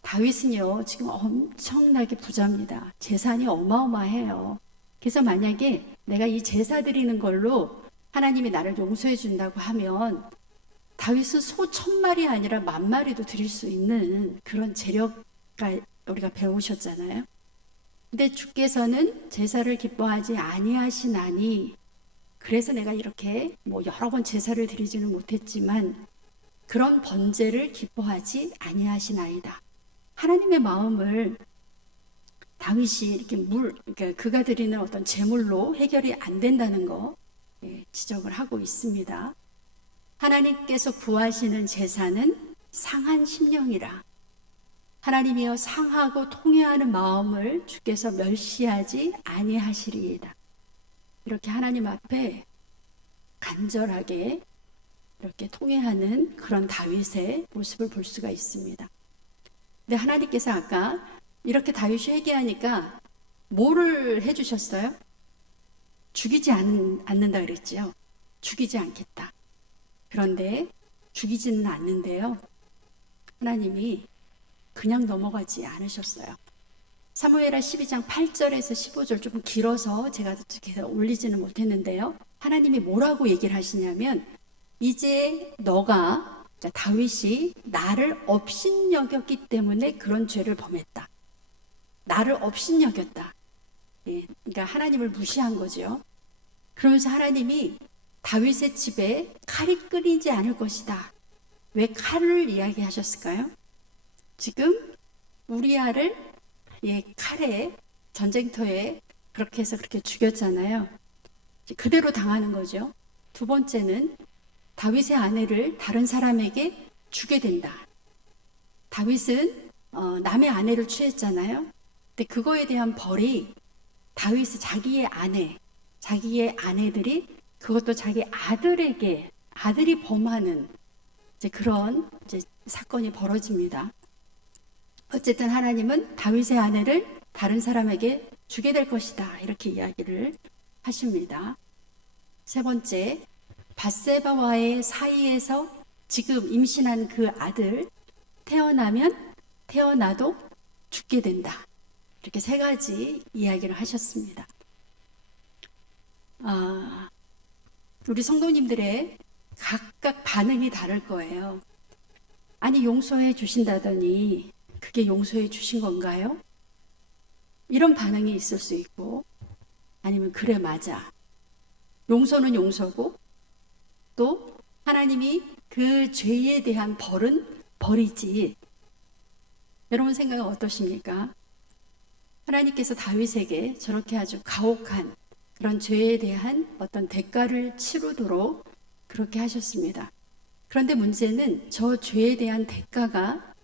다윗은요 지금 엄청나게 부자입니다. 재산이 어마어마해요. 그래서 만약에 내가 이 제사 드리는 걸로 하나님이 나를 용서해 준다고 하면 다윗은 소 1000마리 아니라 10,000마리도 드릴 수 있는 그런 재력가 우리가 배우셨잖아요. 근데 주께서는 제사를 기뻐하지 아니하시나니 그래서 내가 이렇게 여러 번 제사를 드리지는 못했지만 그런 번제를 기뻐하지 아니하시나이다. 하나님의 마음을 다윗이 이렇게 그러니까 그가 드리는 어떤 제물로 해결이 안 된다는 거 지적을 하고 있습니다. 하나님께서 구하시는 제사는 상한 심령이라. 하나님이여 상하고 통회하는 마음을 주께서 멸시하지 아니하시리이다. 이렇게 하나님 앞에 간절하게 이렇게 통회하는 그런 다윗의 모습을 볼 수가 있습니다. 근데 하나님께서 아까 이렇게 다윗이 회개하니까 뭐를 해주셨어요? 죽이지 않는다 그랬지요. 죽이지 않겠다. 그런데 죽이지는 않는데요. 하나님이 그냥 넘어가지 않으셨어요. 사무엘하 12장 8절에서 15절 조금 길어서 제가 어떻게 올리지는 못했는데요. 하나님이 뭐라고 얘기를 하시냐면 이제 다윗이 나를 업신여겼기 때문에 그런 죄를 범했다. 나를 업신여겼다. 그러니까 하나님을 무시한 거죠. 그러면서 하나님이 다윗의 집에 칼이 끊이지 않을 것이다. 왜 칼을 이야기하셨을까요? 지금 우리아를 칼에 전쟁터에 그렇게 해서 그렇게 죽였잖아요. 그대로 당하는 거죠. 두 번째는 다윗의 아내를 다른 사람에게 주게 된다. 다윗은 남의 아내를 취했잖아요. 근데 그거에 대한 벌이 다윗의 자기의 아내들이 그것도 자기 아들이 범하는 이제 그런 이제 사건이 벌어집니다. 어쨌든 하나님은 다윗의 아내를 다른 사람에게 주게 될 것이다. 이렇게 이야기를 하십니다. 세 번째, 밧세바와의 사이에서 지금 임신한 그 아들 태어나도 죽게 된다. 이렇게 세 가지 이야기를 하셨습니다. 우리 성도님들의 각각 반응이 다를 거예요. 아니, 용서해 주신다더니 그게 용서해 주신 건가요? 이런 반응이 있을 수 있고, 아니면 그래, 맞아. 용서는 용서고, 또 하나님이 그 죄에 대한 벌은 벌이지. 여러분 생각은 어떠십니까? 하나님께서 다윗에게 저렇게 아주 가혹한 그런 죄에 대한 어떤 대가를 치르도록 그렇게 하셨습니다. 그런데 문제는 저 죄에 대한 대가가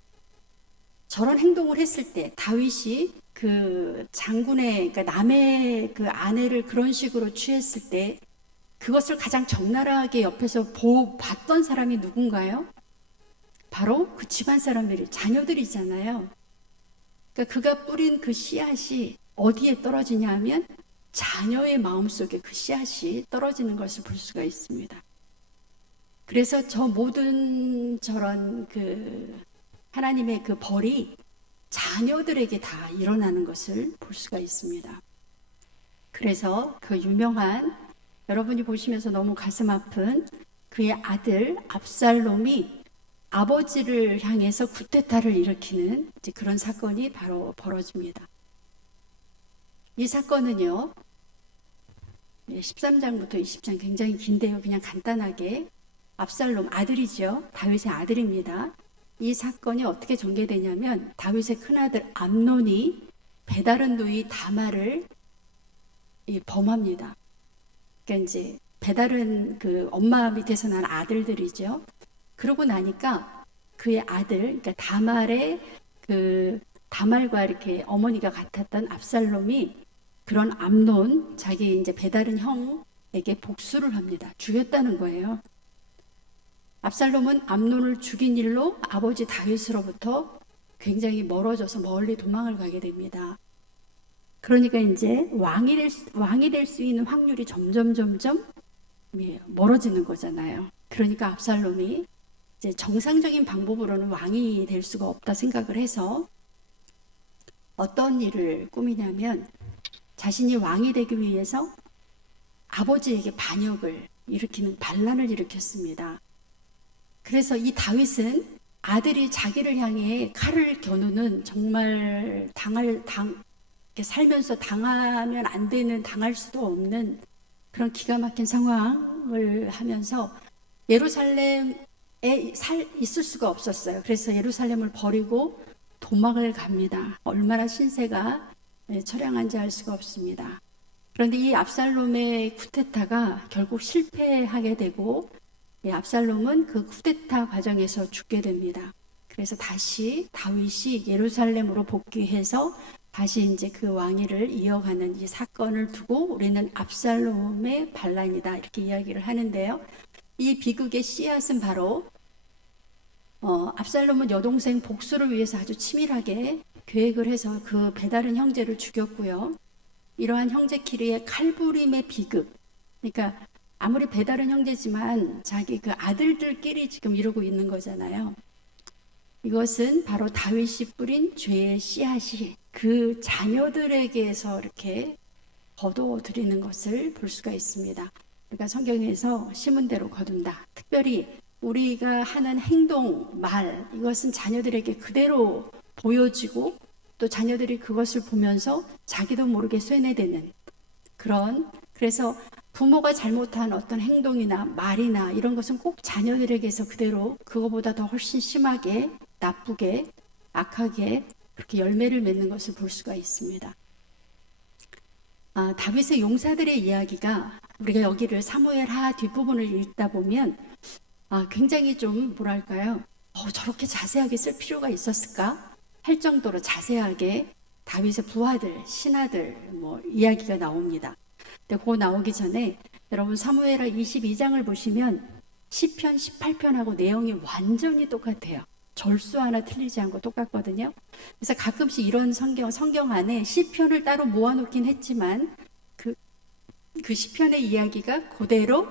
저런 행동을 했을 때 다윗이 그 장군의, 그러니까 남의 그 아내를 그런 식으로 취했을 때 그것을 가장 적나라하게 옆에서 봤던 사람이 누군가요? 바로 그 집안 사람들이, 자녀들이잖아요. 그러니까 그가 뿌린 그 씨앗이 어디에 떨어지냐 하면 자녀의 마음속에 그 씨앗이 떨어지는 것을 볼 수가 있습니다. 그래서 저 모든 저런 그 하나님의 그 벌이 자녀들에게 다 일어나는 것을 볼 수가 있습니다. 그래서 그 유명한, 여러분이 보시면서 너무 가슴 아픈 그의 아들 압살롬이 아버지를 향해서 쿠데타를 일으키는 이제 그런 사건이 바로 벌어집니다. 이 사건은요, 13장부터 20장 굉장히 긴데요. 그냥 간단하게 압살롬 아들이죠. 다윗의 아들입니다. 이 사건이 어떻게 전개되냐면 다윗의 큰아들 암논이 배다른 누이 다말을 범합니다. 그러니까 이제 배다른 그 엄마 밑에서 난 아들들이죠. 그러고 나니까 그의 아들, 그러니까 다말과 이렇게 어머니가 같았던 압살롬이 그런 암논, 자기 이제 배다른 형에게 복수를 합니다. 죽였다는 거예요. 압살롬은 암논을 죽인 일로 아버지 다윗으로부터 굉장히 멀어져서 멀리 도망을 가게 됩니다. 그러니까 이제 왕이 될 수 있는 확률이 점점 멀어지는 거잖아요. 그러니까 압살롬이 이제 정상적인 방법으로는 왕이 될 수가 없다 생각을 해서 어떤 일을 꾸미냐면 자신이 왕이 되기 위해서 아버지에게 반역을 일으키는 반란을 일으켰습니다. 그래서 이 다윗은 아들이 자기를 향해 칼을 겨누는 정말 살면서 당하면 안 되는, 당할 수도 없는 그런 기가 막힌 상황을 하면서 예루살렘에 있을 수가 없었어요. 그래서 예루살렘을 버리고 도망을 갑니다. 얼마나 신세가 처량한지 알 수가 없습니다. 그런데 이 압살롬의 쿠데타가 결국 실패하게 되고 압살롬은 그 쿠데타 과정에서 죽게 됩니다. 그래서 다시 다윗이 예루살렘으로 복귀해서 다시 이제 그 왕위를 이어가는 이 사건을 두고 우리는 압살롬의 반란이다 이렇게 이야기를 하는데요. 이 비극의 씨앗은 바로 압살롬은 여동생 복수를 위해서 아주 치밀하게 계획을 해서 그 배다른 형제를 죽였고요. 이러한 형제끼리의 칼부림의 비극, 그러니까 아무리 배다른 형제지만 자기 그 아들들끼리 지금 이러고 있는 거잖아요. 이것은 바로 다윗이 뿌린 죄의 씨앗이 그 자녀들에게서 이렇게 거둬들이는 것을 볼 수가 있습니다. 그러니까 성경에서 심은 대로 거둔다. 특별히 우리가 하는 행동, 말, 이것은 자녀들에게 그대로 보여지고 또 자녀들이 그것을 보면서 자기도 모르게 쇠뇌되는 그래서 부모가 잘못한 어떤 행동이나 말이나 이런 것은 꼭 자녀들에게서 그대로 그거보다 더 훨씬 심하게, 나쁘게, 악하게 그렇게 열매를 맺는 것을 볼 수가 있습니다. 다윗의 용사들의 이야기가 우리가 여기를 사무엘하 뒷부분을 읽다 보면 굉장히 좀 뭐랄까요? 저렇게 자세하게 쓸 필요가 있었을까? 할 정도로 자세하게 다윗의 부하들, 신하들 뭐 이야기가 나옵니다. 근데 그거 나오기 전에 여러분 사무엘하 22장을 보시면 시편 18편하고 내용이 완전히 똑같아요. 절수 하나 틀리지 않고 똑같거든요. 그래서 가끔씩 이런 성경 안에 시편을 따로 모아놓긴 했지만 그 시편의 이야기가 그대로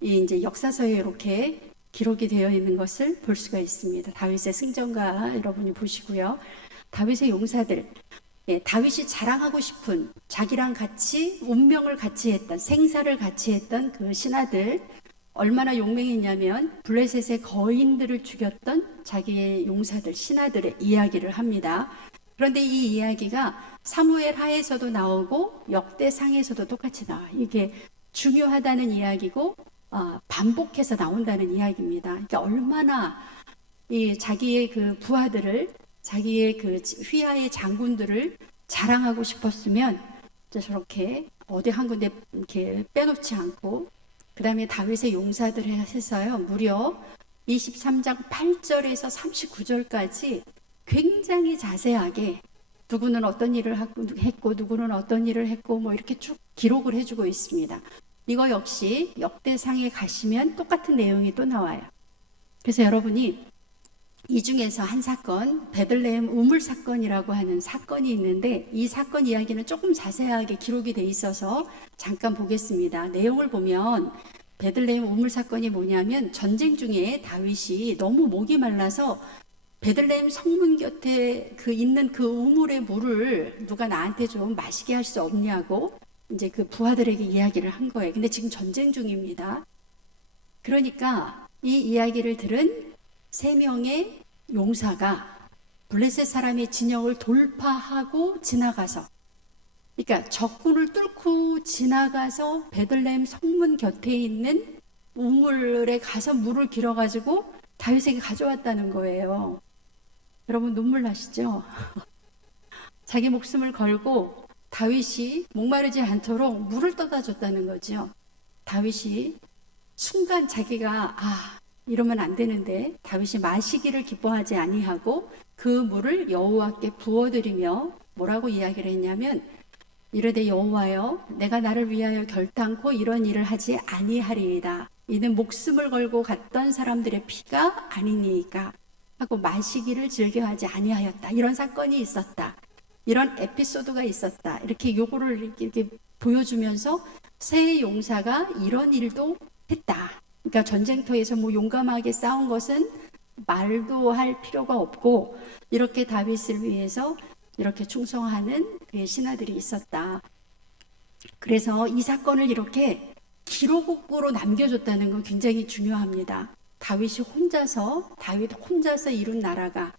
이제 역사서에 이렇게 기록이 되어 있는 것을 볼 수가 있습니다. 다윗의 승전가 여러분이 보시고요. 다윗의 용사들, 다윗이 자랑하고 싶은 자기랑 같이 운명을 같이 했던 생사를 같이 했던 그 신하들 얼마나 용맹했냐면 블레셋의 거인들을 죽였던 자기의 용사들, 신하들의 이야기를 합니다. 그런데 이 이야기가 사무엘 하에서도 나오고 역대상에서도 똑같이 나와요. 이게 중요하다는 이야기고 반복해서 나온다는 이야기입니다. 그러니까 얼마나 이 자기의 그 부하들을 자기의 그 휘하의 장군들을 자랑하고 싶었으면 저렇게 어디 한 군데 이렇게 빼놓지 않고 그 다음에 다윗의 용사들을 해서요 무려 23장 8절에서 39절까지 굉장히 자세하게 누구는 어떤 일을 했고 누구는 어떤 일을 했고 뭐 이렇게 쭉 기록을 해주고 있습니다. 이거 역시 역대상에 가시면 똑같은 내용이 또 나와요. 그래서 여러분이 이 중에서 한 사건, 베들레헴 우물 사건이라고 하는 사건이 있는데 이 사건 이야기는 조금 자세하게 기록이 돼 있어서 잠깐 보겠습니다. 내용을 보면 베들레헴 우물 사건이 뭐냐면 전쟁 중에 다윗이 너무 목이 말라서 베들레헴 성문 곁에 있는 그 우물의 물을 누가 나한테 좀 마시게 할 수 없냐고 이제 그 부하들에게 이야기를 한 거예요. 근데 지금 전쟁 중입니다. 그러니까 이 이야기를 들은 3명의 용사가 블레셋 사람의 진영을 돌파하고 지나가서 그러니까 적군을 뚫고 지나가서 베들레헴 성문 곁에 있는 우물에 가서 물을 길어가지고 다윗에게 가져왔다는 거예요. 여러분 눈물 나시죠? 자기 목숨을 걸고 다윗이 목마르지 않도록 물을 떠다 줬다는 거죠. 다윗이 순간 자기가 이러면 안 되는데 다윗이 마시기를 기뻐하지 아니하고 그 물을 여호와께 부어드리며 뭐라고 이야기를 했냐면 이르되 여호와여 내가 나를 위하여 결단코 이런 일을 하지 아니하리이다. 이는 목숨을 걸고 갔던 사람들의 피가 아니니까 하고 마시기를 즐겨하지 아니하였다. 이런 사건이 있었다. 이런 에피소드가 있었다. 이렇게 요거를 이렇게 보여주면서 세 용사가 이런 일도 했다. 그러니까 전쟁터에서 뭐 용감하게 싸운 것은 말도 할 필요가 없고 이렇게 다윗을 위해서 이렇게 충성하는 그의 신하들이 있었다. 그래서 이 사건을 이렇게 기록으로 남겨줬다는 건 굉장히 중요합니다. 다윗 혼자서 이룬 나라가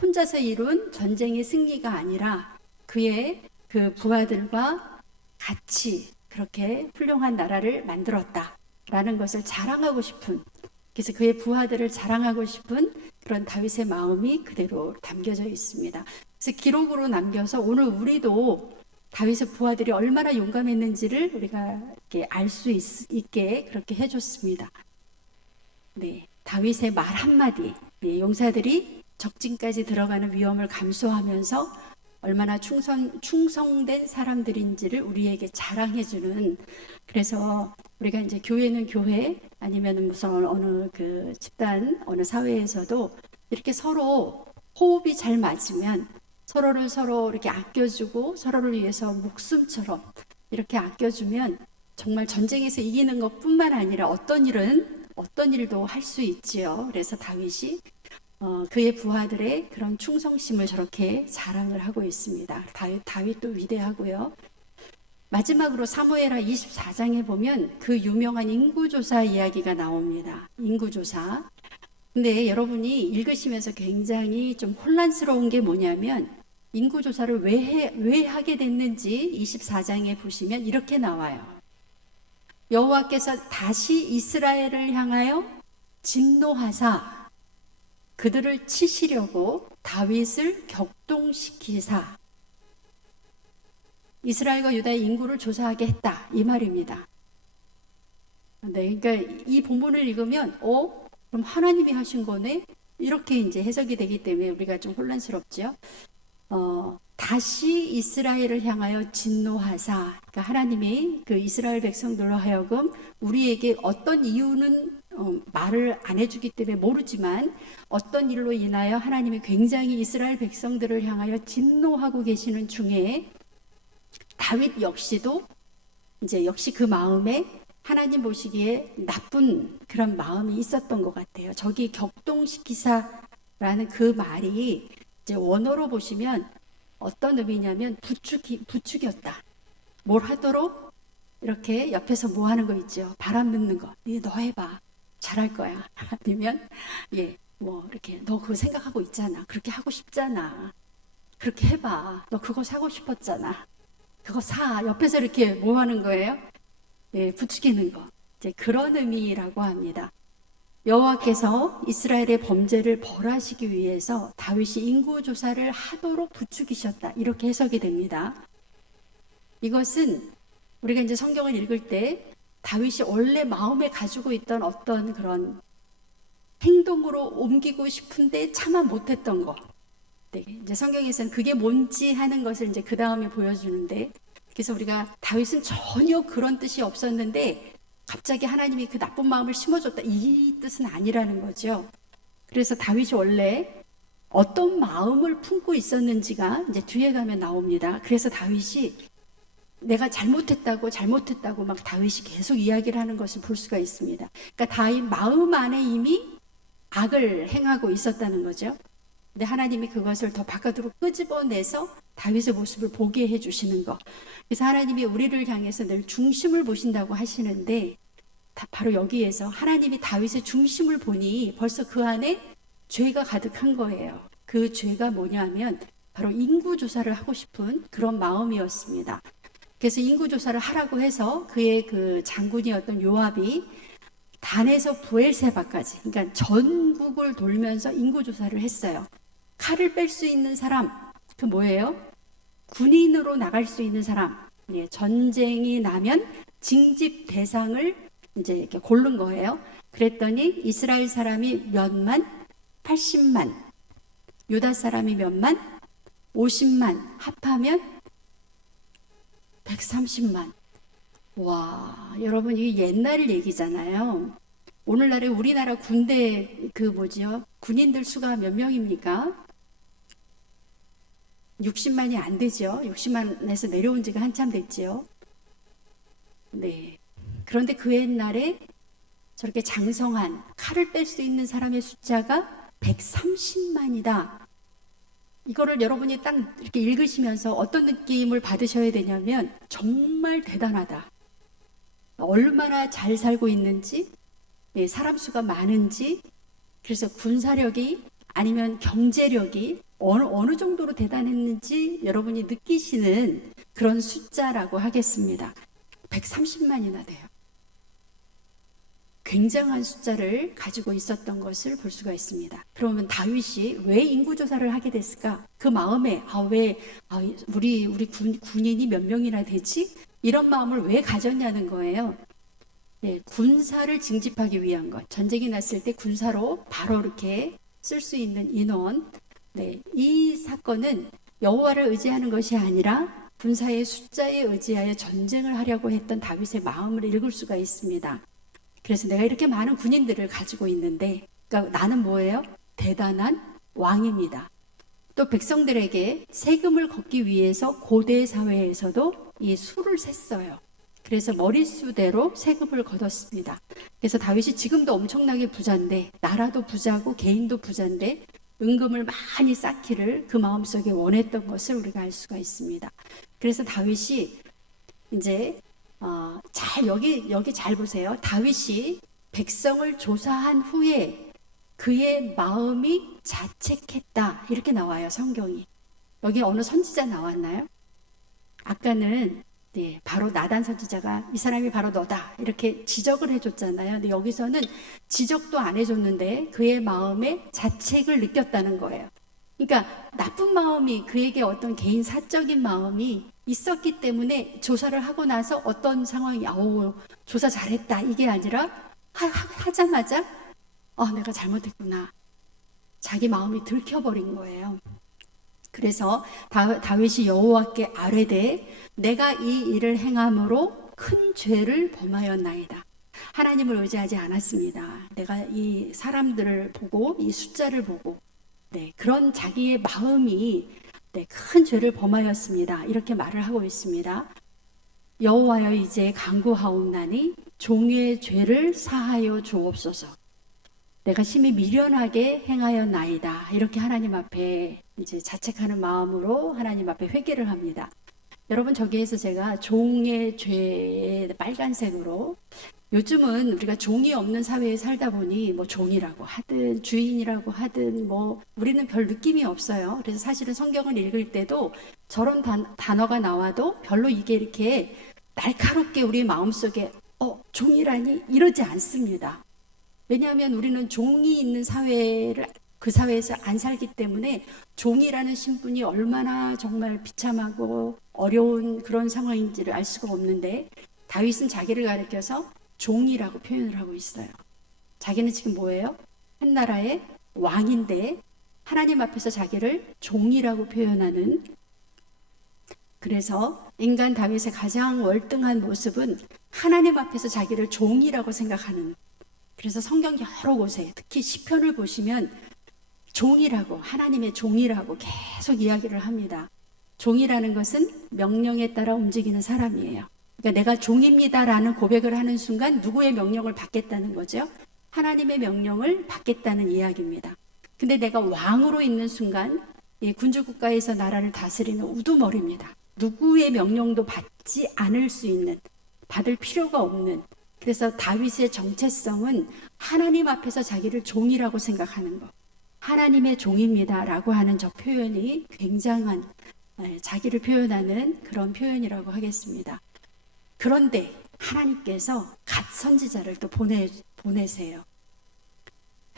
혼자서 이룬 전쟁의 승리가 아니라 그의 그 부하들과 같이 그렇게 훌륭한 나라를 만들었다라는 것을 자랑하고 싶은 그래서 그의 부하들을 자랑하고 싶은 그런 다윗의 마음이 그대로 담겨져 있습니다. 그래서 기록으로 남겨서 오늘 우리도 다윗의 부하들이 얼마나 용감했는지를 우리가 이렇게 알 수 있게 그렇게 해줬습니다. 네, 다윗의 말 한마디, 용사들이 적진까지 들어가는 위험을 감수하면서 얼마나 충성된 사람들인지를 우리에게 자랑해주는 그래서 우리가 이제 교회는 교회 아니면 무슨 어느 그 집단 어느 사회에서도 이렇게 서로 호흡이 잘 맞으면 서로 이렇게 아껴주고 서로를 위해서 목숨처럼 이렇게 아껴주면 정말 전쟁에서 이기는 것뿐만 아니라 어떤 일도 할 수 있지요. 그래서 다윗이 그의 부하들의 그런 충성심을 저렇게 자랑을 하고 있습니다. 다윗도 위대하고요. 마지막으로 사무엘하 24장에 보면 그 유명한 인구조사 이야기가 나옵니다. 인구조사. 근데 여러분이 읽으시면서 굉장히 좀 혼란스러운 게 뭐냐면 인구조사를 왜 하게 됐는지 24장에 보시면 이렇게 나와요. 여호와께서 다시 이스라엘을 향하여 진노하사 그들을 치시려고 다윗을 격동시키사 이스라엘과 유다의 인구를 조사하게 했다. 이 말입니다. 네, 그러니까 이 본문을 읽으면 그럼 하나님이 하신 거네? 이렇게 이제 해석이 되기 때문에 우리가 좀 혼란스럽죠. 다시 이스라엘을 향하여 진노하사, 그러니까 하나님이 그 이스라엘 백성들로 하여금 우리에게 어떤 이유는 말을 안 해주기 때문에 모르지만 어떤 일로 인하여 하나님이 굉장히 이스라엘 백성들을 향하여 진노하고 계시는 중에 다윗 역시도 이제 역시 그 마음에 하나님 보시기에 나쁜 그런 마음이 있었던 것 같아요. 저기 격동시키사라는 그 말이 이제 원어로 보시면 어떤 의미냐면 부추겼다. 뭘 하도록 이렇게 옆에서 뭐 하는 거 있죠. 바람 넣는 거. 너 해봐. 잘할 거야. 아니면 뭐 이렇게 너 그거 생각하고 있잖아. 그렇게 하고 싶잖아. 그렇게 해봐. 너 그거 사고 싶었잖아. 그거 사. 옆에서 이렇게 뭐 하는 거예요? 부추기는 거. 이제 그런 의미라고 합니다. 여호와께서 이스라엘의 범죄를 벌하시기 위해서 다윗이 인구조사를 하도록 부추기셨다. 이렇게 해석이 됩니다. 이것은 우리가 이제 성경을 읽을 때 다윗이 원래 마음에 가지고 있던 어떤 그런 행동으로 옮기고 싶은데 차마 못했던 거. 네, 이제 성경에서는 그게 뭔지 하는 것을 이제 그 다음에 보여주는데, 그래서 우리가 다윗은 전혀 그런 뜻이 없었는데 갑자기 하나님이 그 나쁜 마음을 심어줬다, 이 뜻은 아니라는 거죠. 그래서 다윗이 원래 어떤 마음을 품고 있었는지가 이제 뒤에 가면 나옵니다. 그래서 다윗이 내가 잘못했다고 막 다윗이 계속 이야기를 하는 것을 볼 수가 있습니다. 그러니까 다윗 마음 안에 이미 악을 행하고 있었다는 거죠. 근데 하나님이 그것을 더 바깥으로 끄집어내서 다윗의 모습을 보게 해주시는 것. 그래서 하나님이 우리를 향해서 늘 중심을 보신다고 하시는데, 바로 여기에서 하나님이 다윗의 중심을 보니 벌써 그 안에 죄가 가득한 거예요. 그 죄가 뭐냐면 바로 인구조사를 하고 싶은 그런 마음이었습니다. 그래서 인구조사를 하라고 해서 그의 그 장군이었던 요압이 단에서 부엘세바까지, 그러니까 전국을 돌면서 인구조사를 했어요. 칼을 뺄 수 있는 사람, 그 뭐예요? 군인으로 나갈 수 있는 사람, 전쟁이 나면 징집 대상을 이제 이렇게 고른 거예요. 그랬더니 이스라엘 사람이 몇만? 80만. 유다 사람이 몇만? 50만. 합하면 130만. 와, 여러분, 이게 옛날 얘기잖아요. 오늘날에 우리나라 군대 군인들 수가 몇 명입니까? 60만이 안 되죠. 60만에서 내려온 지가 한참 됐죠. 네. 그런데 그 옛날에 저렇게 장성한 칼을 뺄 수 있는 사람의 숫자가 130만이다. 이거를 여러분이 딱 이렇게 읽으시면서 어떤 느낌을 받으셔야 되냐면 정말 대단하다. 얼마나 잘 살고 있는지, 사람 수가 많은지, 그래서 군사력이 아니면 경제력이 어느 정도로 대단했는지 여러분이 느끼시는 그런 숫자라고 하겠습니다. 130만이나 돼요. 굉장한 숫자를 가지고 있었던 것을 볼 수가 있습니다. 그러면 다윗이 왜 인구조사를 하게 됐을까? 그 마음에 우리 군인이 몇 명이나 되지? 이런 마음을 왜 가졌냐는 거예요. 군사를 징집하기 위한 것. 전쟁이 났을 때 군사로 바로 이렇게 쓸 수 있는 인원. 이 사건은 여호와를 의지하는 것이 아니라 군사의 숫자에 의지하여 전쟁을 하려고 했던 다윗의 마음을 읽을 수가 있습니다. 그래서 내가 이렇게 많은 군인들을 가지고 있는데, 그러니까 나는 뭐예요? 대단한 왕입니다. 또 백성들에게 세금을 걷기 위해서 고대 사회에서도 이 수를 셌어요. 그래서 머릿수대로 세금을 걷었습니다. 그래서 다윗이 지금도 엄청나게 부자인데, 나라도 부자고 개인도 부자인데 은금을 많이 쌓기를 그 마음속에 원했던 것을 우리가 알 수가 있습니다. 그래서 다윗이 이제 여기 잘 보세요. 다윗이 백성을 조사한 후에 그의 마음이 자책했다. 이렇게 나와요, 성경이. 여기 어느 선지자 나왔나요? 아까는 바로 나단 선지자가 이 사람이 바로 너다 이렇게 지적을 해줬잖아요. 근데 여기서는 지적도 안 해줬는데 그의 마음에 자책을 느꼈다는 거예요. 그러니까 나쁜 마음이, 그에게 어떤 개인 사적인 마음이 있었기 때문에 조사를 하고 나서 어떤 상황이 조사 잘했다 이게 아니라 하자마자 내가 잘못했구나, 자기 마음이 들켜버린 거예요. 그래서 다윗이 여호와께 아뢰되 내가 이 일을 행함으로 큰 죄를 범하였나이다. 하나님을 의지하지 않았습니다. 내가 이 사람들을 보고 이 숫자를 보고 그런 자기의 마음이 큰 죄를 범하였습니다. 이렇게 말을 하고 있습니다. 여호와여 이제 간구하옵나니 종의 죄를 사하여 주옵소서. 내가 심히 미련하게 행하였나이다. 이렇게 하나님 앞에 이제 자책하는 마음으로 하나님 앞에 회개를 합니다. 여러분, 저기에서 제가 종의 죄의 빨간색으로, 요즘은 우리가 종이 없는 사회에 살다 보니 뭐 종이라고 하든 주인이라고 하든 뭐 우리는 별 느낌이 없어요. 그래서 사실은 성경을 읽을 때도 저런 단어가 나와도 별로 이게 이렇게 날카롭게 우리 마음속에 종이라니 이러지 않습니다. 왜냐하면 우리는 종이 있는 사회를 그 사회에서 안 살기 때문에 종이라는 신분이 얼마나 정말 비참하고 어려운 그런 상황인지를 알 수가 없는데, 다윗은 자기를 가리켜서 종이라고 표현을 하고 있어요. 자기는 지금 뭐예요? 한 나라의 왕인데 하나님 앞에서 자기를 종이라고 표현하는, 그래서 인간 다윗의 가장 월등한 모습은 하나님 앞에서 자기를 종이라고 생각하는, 그래서 성경 여러 곳에 특히 시편을 보시면 종이라고, 하나님의 종이라고 계속 이야기를 합니다. 종이라는 것은 명령에 따라 움직이는 사람이에요. 그러니까 내가 종입니다라는 고백을 하는 순간 누구의 명령을 받겠다는 거죠? 하나님의 명령을 받겠다는 이야기입니다. 근데 내가 왕으로 있는 순간 이 군주국가에서 나라를 다스리는 우두머리입니다. 누구의 명령도 받지 않을 수 있는, 받을 필요가 없는, 그래서 다윗의 정체성은 하나님 앞에서 자기를 종이라고 생각하는 것, 하나님의 종입니다 라고 하는 저 표현이 굉장한 자기를 표현하는 그런 표현이라고 하겠습니다. 그런데 하나님께서 갓 선지자를 또 보내세요.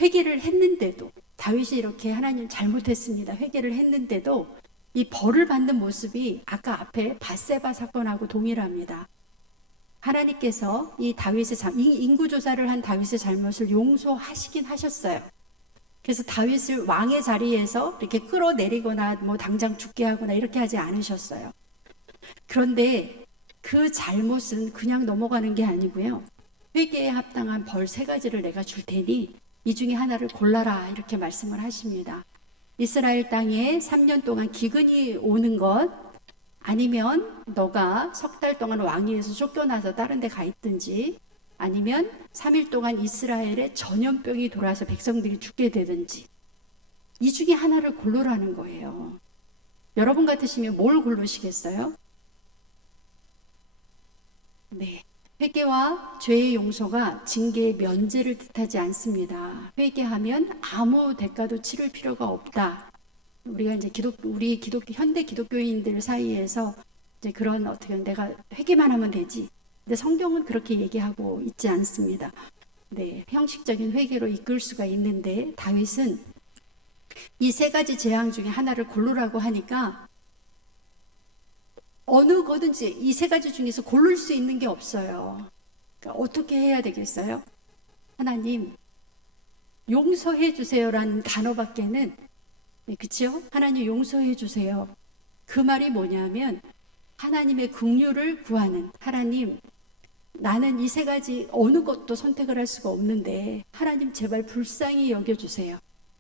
회개를 했는데도, 다윗이 이렇게 하나님 잘못했습니다, 회개를 했는데도 이 벌을 받는 모습이 아까 앞에 밧세바 사건하고 동일합니다. 하나님께서 이 다윗의 인구조사를 한 다윗의 잘못을 용서하시긴 하셨어요. 그래서 다윗을 왕의 자리에서 이렇게 끌어내리거나 뭐 당장 죽게 하거나 이렇게 하지 않으셨어요. 그런데 그 잘못은 그냥 넘어가는 게 아니고요. 회개에 합당한 벌 3가지를 내가 줄 테니 이 중에 하나를 골라라, 이렇게 말씀을 하십니다. 이스라엘 땅에 3년 동안 기근이 오는 것, 아니면 너가 석 달 동안 왕위에서 쫓겨나서 다른 데 가 있든지, 아니면 3일 동안 이스라엘에 전염병이 돌아서 백성들이 죽게 되든지, 이 중에 하나를 고르라는 거예요. 여러분 같으시면 뭘 고르시겠어요? 네, 회개와 죄의 용서가 징계의 면제를 뜻하지 않습니다. 회개하면 아무 대가도 치를 필요가 없다. 우리가 이제 우리 현대 기독교인들 사이에서 이제 그런, 어떻게 내가 회개만 하면 되지. 근데 성경은 그렇게 얘기하고 있지 않습니다. 네, 형식적인 회개로 이끌 수가 있는데, 다윗은 이 3가지 재앙 중에 하나를 고르라고 하니까 어느 거든지 이 3가지 중에서 고를 수 있는 게 없어요. 그러니까 어떻게 해야 되겠어요? 하나님 용서해 주세요라는 단어밖에는, 그치요? 하나님 용서해 주세요. 그 말이 뭐냐면 하나님의 긍휼을 구하는, 하나님 나는 이 3가지 어느 것도 선택을 할 수가 없는데 하나님 제발 불쌍히 여겨주세요.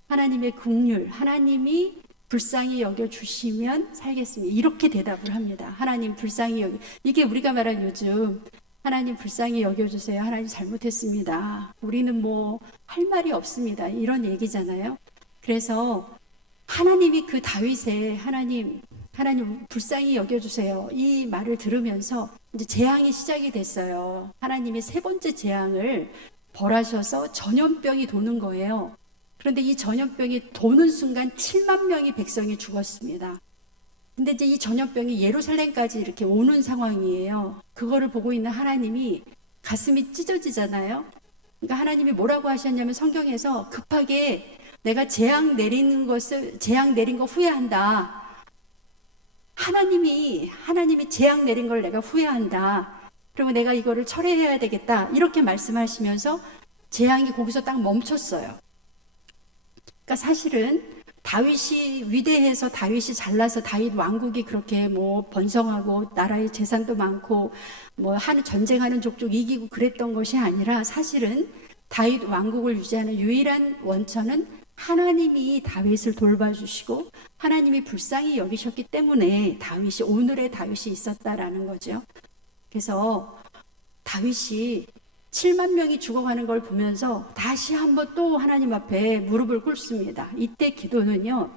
하나님의 긍휼, 하나님이 불쌍히 여겨주시면 살겠습니다. 이렇게 대답을 합니다. 하나님 불쌍히 이게 우리가 말한 요즘 하나님 불쌍히 여겨주세요, 하나님 잘못했습니다, 우리는 뭐 할 말이 없습니다, 이런 얘기잖아요. 그래서 하나님이 그 다윗의 하나님 불쌍히 여겨주세요, 이 말을 들으면서 이제 재앙이 시작이 됐어요. 하나님의 3번째 재앙을 벌하셔서 전염병이 도는 거예요. 그런데 이 전염병이 도는 순간 7만 명의 백성이 죽었습니다. 근데 이제 이 전염병이 예루살렘까지 이렇게 오는 상황이에요. 그거를 보고 있는 하나님이 가슴이 찢어지잖아요. 그러니까 하나님이 뭐라고 하셨냐면, 성경에서 급하게 내가 재앙 내린 거 후회한다. 하나님이 재앙 내린 걸 내가 후회한다. 그리고 내가 이거를 철회해야 되겠다. 이렇게 말씀하시면서 재앙이 거기서 딱 멈췄어요. 그러니까 사실은 다윗이 위대해서 다윗이 잘나서 다윗 왕국이 그렇게 뭐 번성하고 나라의 재산도 많고 뭐 하는 전쟁하는 족족 이기고 그랬던 것이 아니라 사실은 다윗 왕국을 유지하는 유일한 원천은 하나님이 다윗을 돌봐주시고 하나님이 불쌍히 여기셨기 때문에 다윗이 오늘의 다윗이 있었다라는 거죠. 그래서 다윗이 7만 명이 죽어가는 걸 보면서 다시 한번 또 하나님 앞에 무릎을 꿇습니다. 이때 기도는요,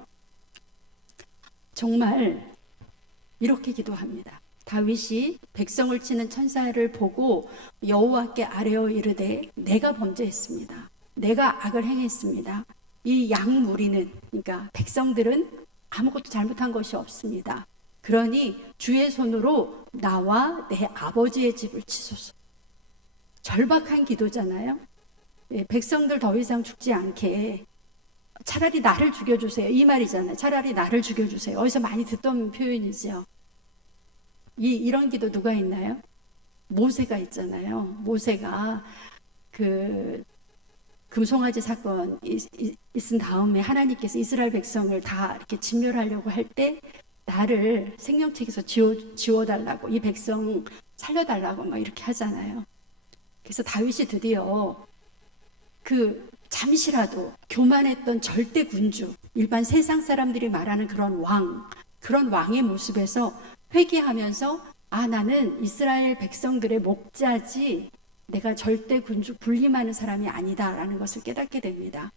정말 이렇게 기도합니다. 다윗이 백성을 치는 천사를 보고 여호와께 아뢰어 이르되 내가 범죄했습니다. 내가 악을 행했습니다. 이 양무리는, 그러니까 백성들은 아무것도 잘못한 것이 없습니다. 그러니 주의 손으로 나와 내 아버지의 집을 치소서. 절박한 기도잖아요. 백성들 더 이상 죽지 않게 차라리 나를 죽여주세요. 이 말이잖아요. 차라리 나를 죽여주세요. 어디서 많이 듣던 표현이죠. 이런 기도 누가 있나요? 모세가 있잖아요. 모세가 그 금송아지 사건 있은 다음에 하나님께서 이스라엘 백성을 다 이렇게 진멸하려고 할 때 나를 생명책에서 지워달라고, 이 백성 살려달라고 막 이렇게 하잖아요. 그래서 다윗이 드디어 그 잠시라도 교만했던 절대 군주, 일반 세상 사람들이 말하는 그런 왕의 모습에서 회개하면서 나는 이스라엘 백성들의 목자지 내가 절대 군주 군림하는 사람이 아니다라는 것을 깨닫게 됩니다.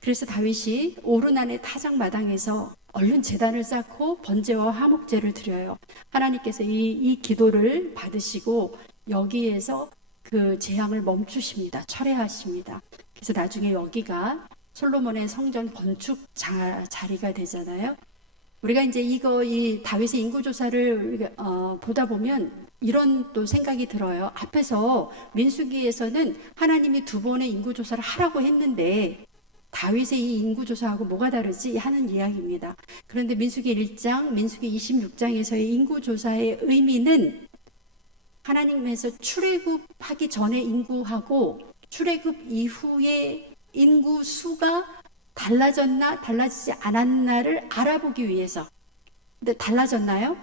그래서 다윗이 오르난의 타작마당에서 얼른 제단을 쌓고 번제와 화목제를 드려요. 하나님께서 이 기도를 받으시고 여기에서 그 재앙을 멈추십니다. 철회하십니다. 그래서 나중에 여기가 솔로몬의 성전 건축 자리가 되잖아요. 우리가 이제 이 다윗의 인구조사를 보다 보면 이런 또 생각이 들어요. 앞에서 민수기에서는 하나님이 2번의 인구조사를 하라고 했는데 다윗의 이 인구조사하고 뭐가 다르지 하는 이야기입니다. 그런데 민수기 1장, 민수기 26장에서의 인구조사의 의미는 하나님에서 출애굽하기 전에 인구하고 출애굽 이후의 인구 수가 달라졌나 달라지지 않았나를 알아보기 위해서. 근데 달라졌나요?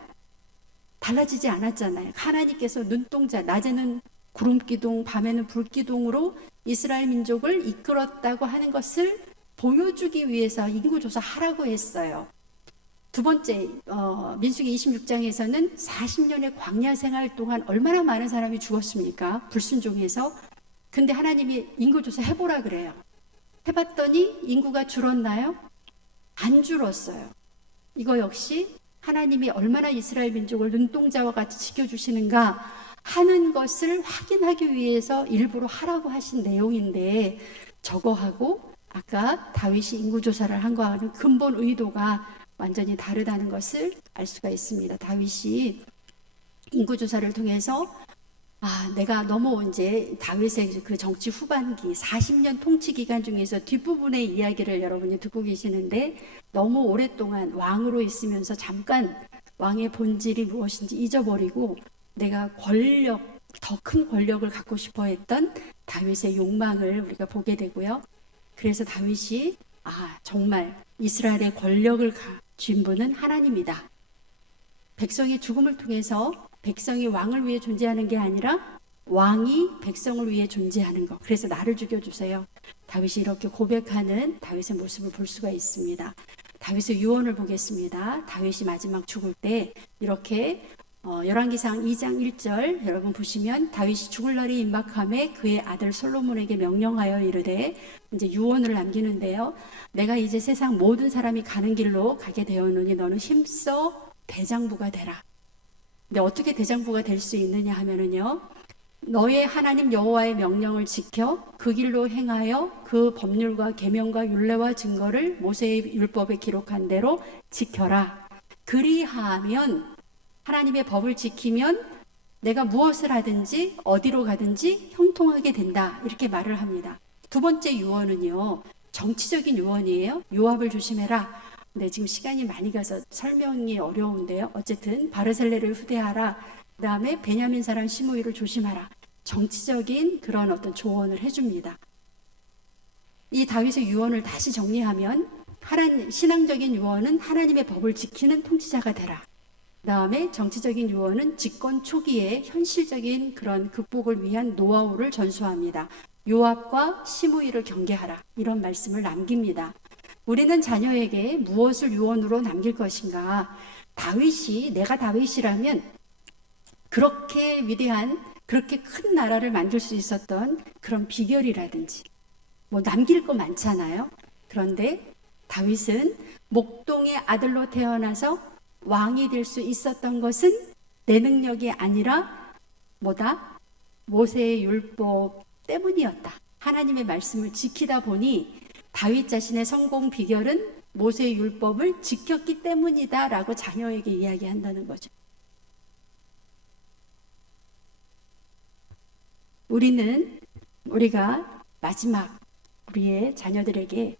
달라지지 않았잖아요. 하나님께서 눈동자, 낮에는 구름기둥, 밤에는 불기둥으로 이스라엘 민족을 이끌었다고 하는 것을 보여주기 위해서 인구조사 하라고 했어요. 두 번째, 민수기 26장에서는 40년의 광야 생활 동안 얼마나 많은 사람이 죽었습니까? 불순종해서. 근데 하나님이 인구조사 해보라 그래요. 해봤더니 인구가 줄었나요? 안 줄었어요. 이거 역시 하나님이 얼마나 이스라엘 민족을 눈동자와 같이 지켜주시는가 하는 것을 확인하기 위해서 일부러 하라고 하신 내용인데, 저거하고 아까 다윗이 인구조사를 한 거하고는 근본 의도가 완전히 다르다는 것을 알 수가 있습니다. 다윗이 인구조사를 통해서 내가 너무 이제 다윗의 그 정치 후반기 40년 통치 기간 중에서 뒷부분의 이야기를 여러분이 듣고 계시는데 너무 오랫동안 왕으로 있으면서 잠깐 왕의 본질이 무엇인지 잊어버리고 내가 더 큰 권력을 갖고 싶어 했던 다윗의 욕망을 우리가 보게 되고요. 그래서 다윗이 정말 이스라엘의 권력을 가진 분은 하나님이다. 백성의 죽음을 통해서 백성이 왕을 위해 존재하는 게 아니라 왕이 백성을 위해 존재하는 것. 그래서 나를 죽여주세요. 다윗이 이렇게 고백하는 다윗의 모습을 볼 수가 있습니다. 다윗의 유언을 보겠습니다. 다윗이 마지막 죽을 때 이렇게 열왕기상 2장 1절 여러분 보시면 다윗이 죽을 날이 임박함에 그의 아들 솔로몬에게 명령하여 이르되, 이제 유언을 남기는데요. 내가 이제 세상 모든 사람이 가는 길로 가게 되었느니 너는 힘써 대장부가 되라. 근데 어떻게 대장부가 될 수 있느냐 하면은요, 너의 하나님 여호와의 명령을 지켜 그 길로 행하여 그 법률과 계명과 율례와 증거를 모세의 율법에 기록한 대로 지켜라. 그리하면, 하나님의 법을 지키면 내가 무엇을 하든지 어디로 가든지 형통하게 된다. 이렇게 말을 합니다. 두 번째 유언은요, 정치적인 유언이에요. 요압을 조심해라. 네, 지금 시간이 많이 가서 설명이 어려운데요. 어쨌든 바르셀레를 후대하라. 그 다음에 베냐민 사람 시므이를 조심하라. 정치적인 그런 어떤 조언을 해줍니다. 이 다윗의 유언을 다시 정리하면 신앙적인 유언은 하나님의 법을 지키는 통치자가 되라. 그 다음에 정치적인 유언은 집권 초기에 현실적인 그런 극복을 위한 노하우를 전수합니다. 요압과 시므이를 경계하라. 이런 말씀을 남깁니다. 우리는 자녀에게 무엇을 유언으로 남길 것인가? 내가 다윗이라면 그렇게 위대한, 그렇게 큰 나라를 만들 수 있었던 그런 비결이라든지 뭐 남길 거 많잖아요. 그런데 다윗은 목동의 아들로 태어나서 왕이 될 수 있었던 것은 내 능력이 아니라 모세의 율법 때문이었다. 하나님의 말씀을 지키다 보니 다윗 자신의 성공 비결은 모세의 율법을 지켰기 때문이다 라고 자녀에게 이야기한다는 거죠. 우리가 마지막 우리의 자녀들에게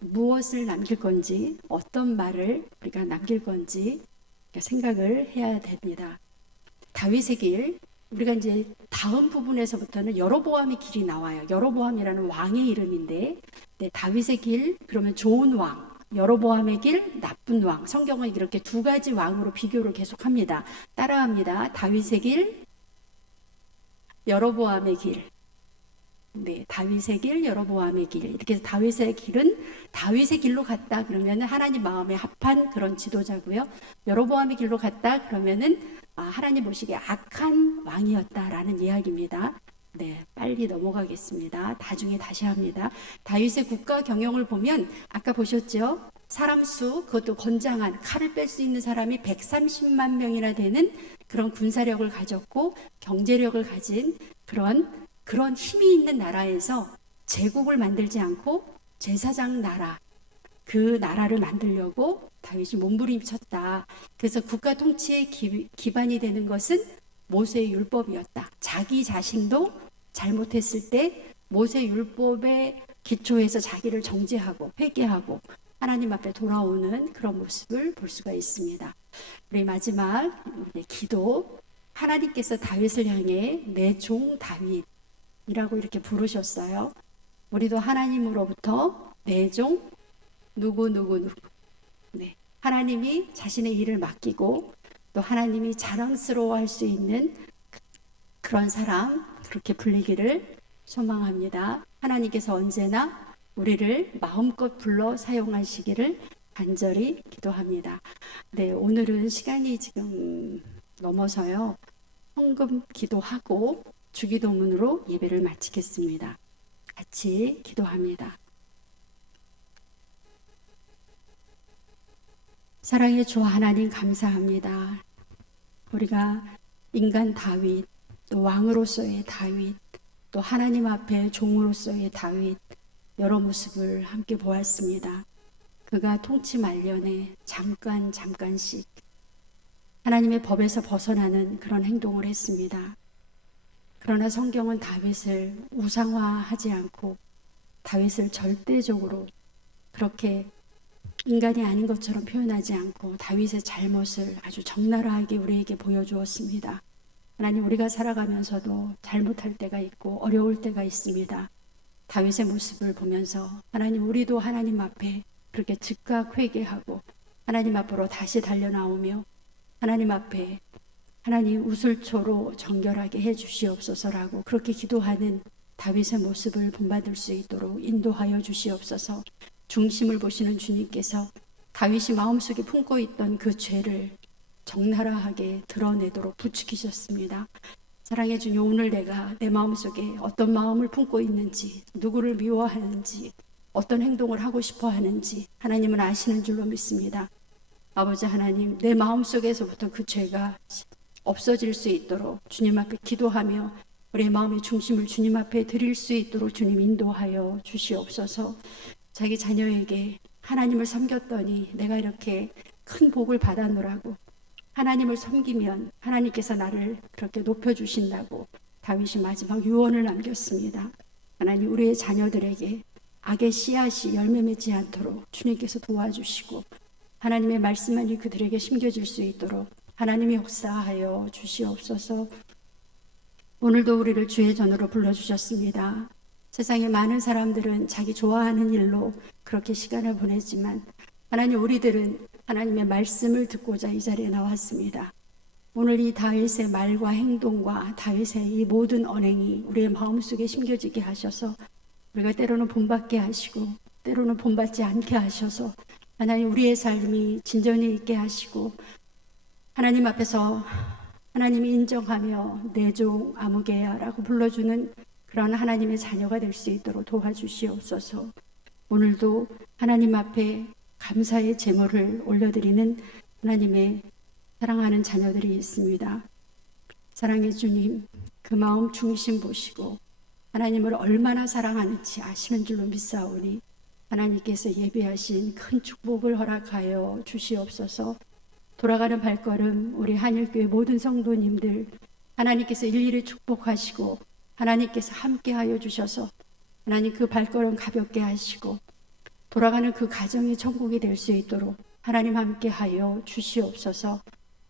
무엇을 남길 건지, 어떤 말을 우리가 남길 건지 생각을 해야 됩니다. 다윗의 길, 우리가 이제 다음 부분에서부터는 여로보암의 길이 나와요. 여로보암이라는 왕의 이름인데, 다윗의 길, 그러면 좋은 왕, 여로보암의 길, 나쁜 왕. 성경은 이렇게 두 가지 왕으로 비교를 계속합니다. 따라합니다. 다윗의 길, 여로보암의 길. 다윗의 길, 여로보암의 길. 이렇게 해서 다윗의 길은 다윗의 길로 갔다 그러면은 하나님 마음에 합한 그런 지도자고요. 여로보암의 길로 갔다 그러면은 하나님 보시기에 악한 왕이었다라는 이야기입니다. 빨리 넘어가겠습니다. 나중에 다시 합니다. 다윗의 국가 경영을 보면 아까 보셨죠? 사람 수, 그것도 건장한 칼을 뺄 수 있는 사람이 130만 명이나 되는 그런 군사력을 가졌고 경제력을 가진 그런 힘이 있는 나라에서 제국을 만들지 않고 제사장 나라, 그 나라를 만들려고 다윗이 몸부림쳤다. 그래서 국가 통치의 기반이 되는 것은 모세의 율법이었다. 자기 자신도 잘못했을 때 모세 율법의 기초에서 자기를 정죄하고 회개하고 하나님 앞에 돌아오는 그런 모습을 볼 수가 있습니다. 우리 마지막 기도, 하나님께서 다윗을 향해 내 종 다윗이라고 이렇게 부르셨어요. 우리도 하나님으로부터 내 종 누구 하나님이 자신의 일을 맡기고 또 하나님이 자랑스러워할 수 있는 그런 사람, 그렇게 불리기를 소망합니다. 하나님께서 언제나 우리를 마음껏 불러 사용하시기를 간절히 기도합니다. 오늘은 시간이 지금 넘어서요. 헌금 기도하고 주기도문으로 예배를 마치겠습니다. 같이 기도합니다. 사랑의 주 하나님 감사합니다. 우리가 인간 다윗, 또 왕으로서의 다윗, 또 하나님 앞에 종으로서의 다윗 여러 모습을 함께 보았습니다. 그가 통치 말년에 잠깐씩 하나님의 법에서 벗어나는 그런 행동을 했습니다. 그러나 성경은 다윗을 우상화하지 않고 다윗을 절대적으로 그렇게 인간이 아닌 것처럼 표현하지 않고 다윗의 잘못을 아주 적나라하게 우리에게 보여주었습니다. 하나님, 우리가 살아가면서도 잘못할 때가 있고 어려울 때가 있습니다. 다윗의 모습을 보면서 하나님, 우리도 하나님 앞에 그렇게 즉각 회개하고 하나님 앞으로 다시 달려나오며 하나님 앞에 하나님 우슬초로 정결하게 해주시옵소서라고 그렇게 기도하는 다윗의 모습을 본받을 수 있도록 인도하여 주시옵소서. 중심을 보시는 주님께서 다윗이 마음속에 품고 있던 그 죄를 적나라하게 드러내도록 부추기셨습니다. 사랑해 주님, 오늘 내가 내 마음속에 어떤 마음을 품고 있는지, 누구를 미워하는지, 어떤 행동을 하고 싶어 하는지 하나님은 아시는 줄로 믿습니다. 아버지 하나님, 내 마음속에서부터 그 죄가 없어질 수 있도록 주님 앞에 기도하며 우리의 마음의 중심을 주님 앞에 드릴 수 있도록 주님 인도하여 주시옵소서. 자기 자녀에게 하나님을 섬겼더니 내가 이렇게 큰 복을 받아노라고, 하나님을 섬기면 하나님께서 나를 그렇게 높여주신다고 다윗이 마지막 유언을 남겼습니다. 하나님, 우리의 자녀들에게 악의 씨앗이 열매 맺지 않도록 주님께서 도와주시고 하나님의 말씀만이 그들에게 심겨질 수 있도록 하나님이 역사하여 주시옵소서. 오늘도 우리를 주의 전으로 불러주셨습니다. 세상의 많은 사람들은 자기 좋아하는 일로 그 그렇게 시간을 보냈지만 하나님, 우리들은 하나님의 말씀을 듣고자 이 자리에 나왔습니다. 오늘 이 다윗의 말과 행동과 다윗의 이 모든 언행이 우리의 마음속에 심겨지게 하셔서 우리가 때로는 본받게 하시고 때로는 본받지 않게 하셔서 하나님, 우리의 삶이 진전이 있게 하시고 하나님 앞에서 하나님이 인정하며 내 종 아무개야 라고 불러주는 그런 하나님의 자녀가 될 수 있도록 도와주시옵소서. 오늘도 하나님 앞에 감사의 제물을 올려드리는 하나님의 사랑하는 자녀들이 있습니다. 사랑의 주님, 그 마음 중심 보시고 하나님을 얼마나 사랑하는지 아시는 줄로 믿사오니 하나님께서 예비하신 큰 축복을 허락하여 주시옵소서. 돌아가는 발걸음 우리 한일교회 모든 성도님들 하나님께서 일일이 축복하시고 하나님께서 함께하여 주셔서 하나님 그 발걸음 가볍게 하시고 돌아가는 그 가정이 천국이 될 수 있도록 하나님 함께하여 주시옵소서.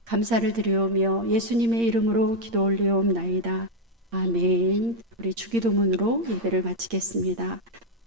감사를 드리오며 예수님의 이름으로 기도 올리옵나이다. 아멘. 우리 주기도문으로 예배를 마치겠습니다.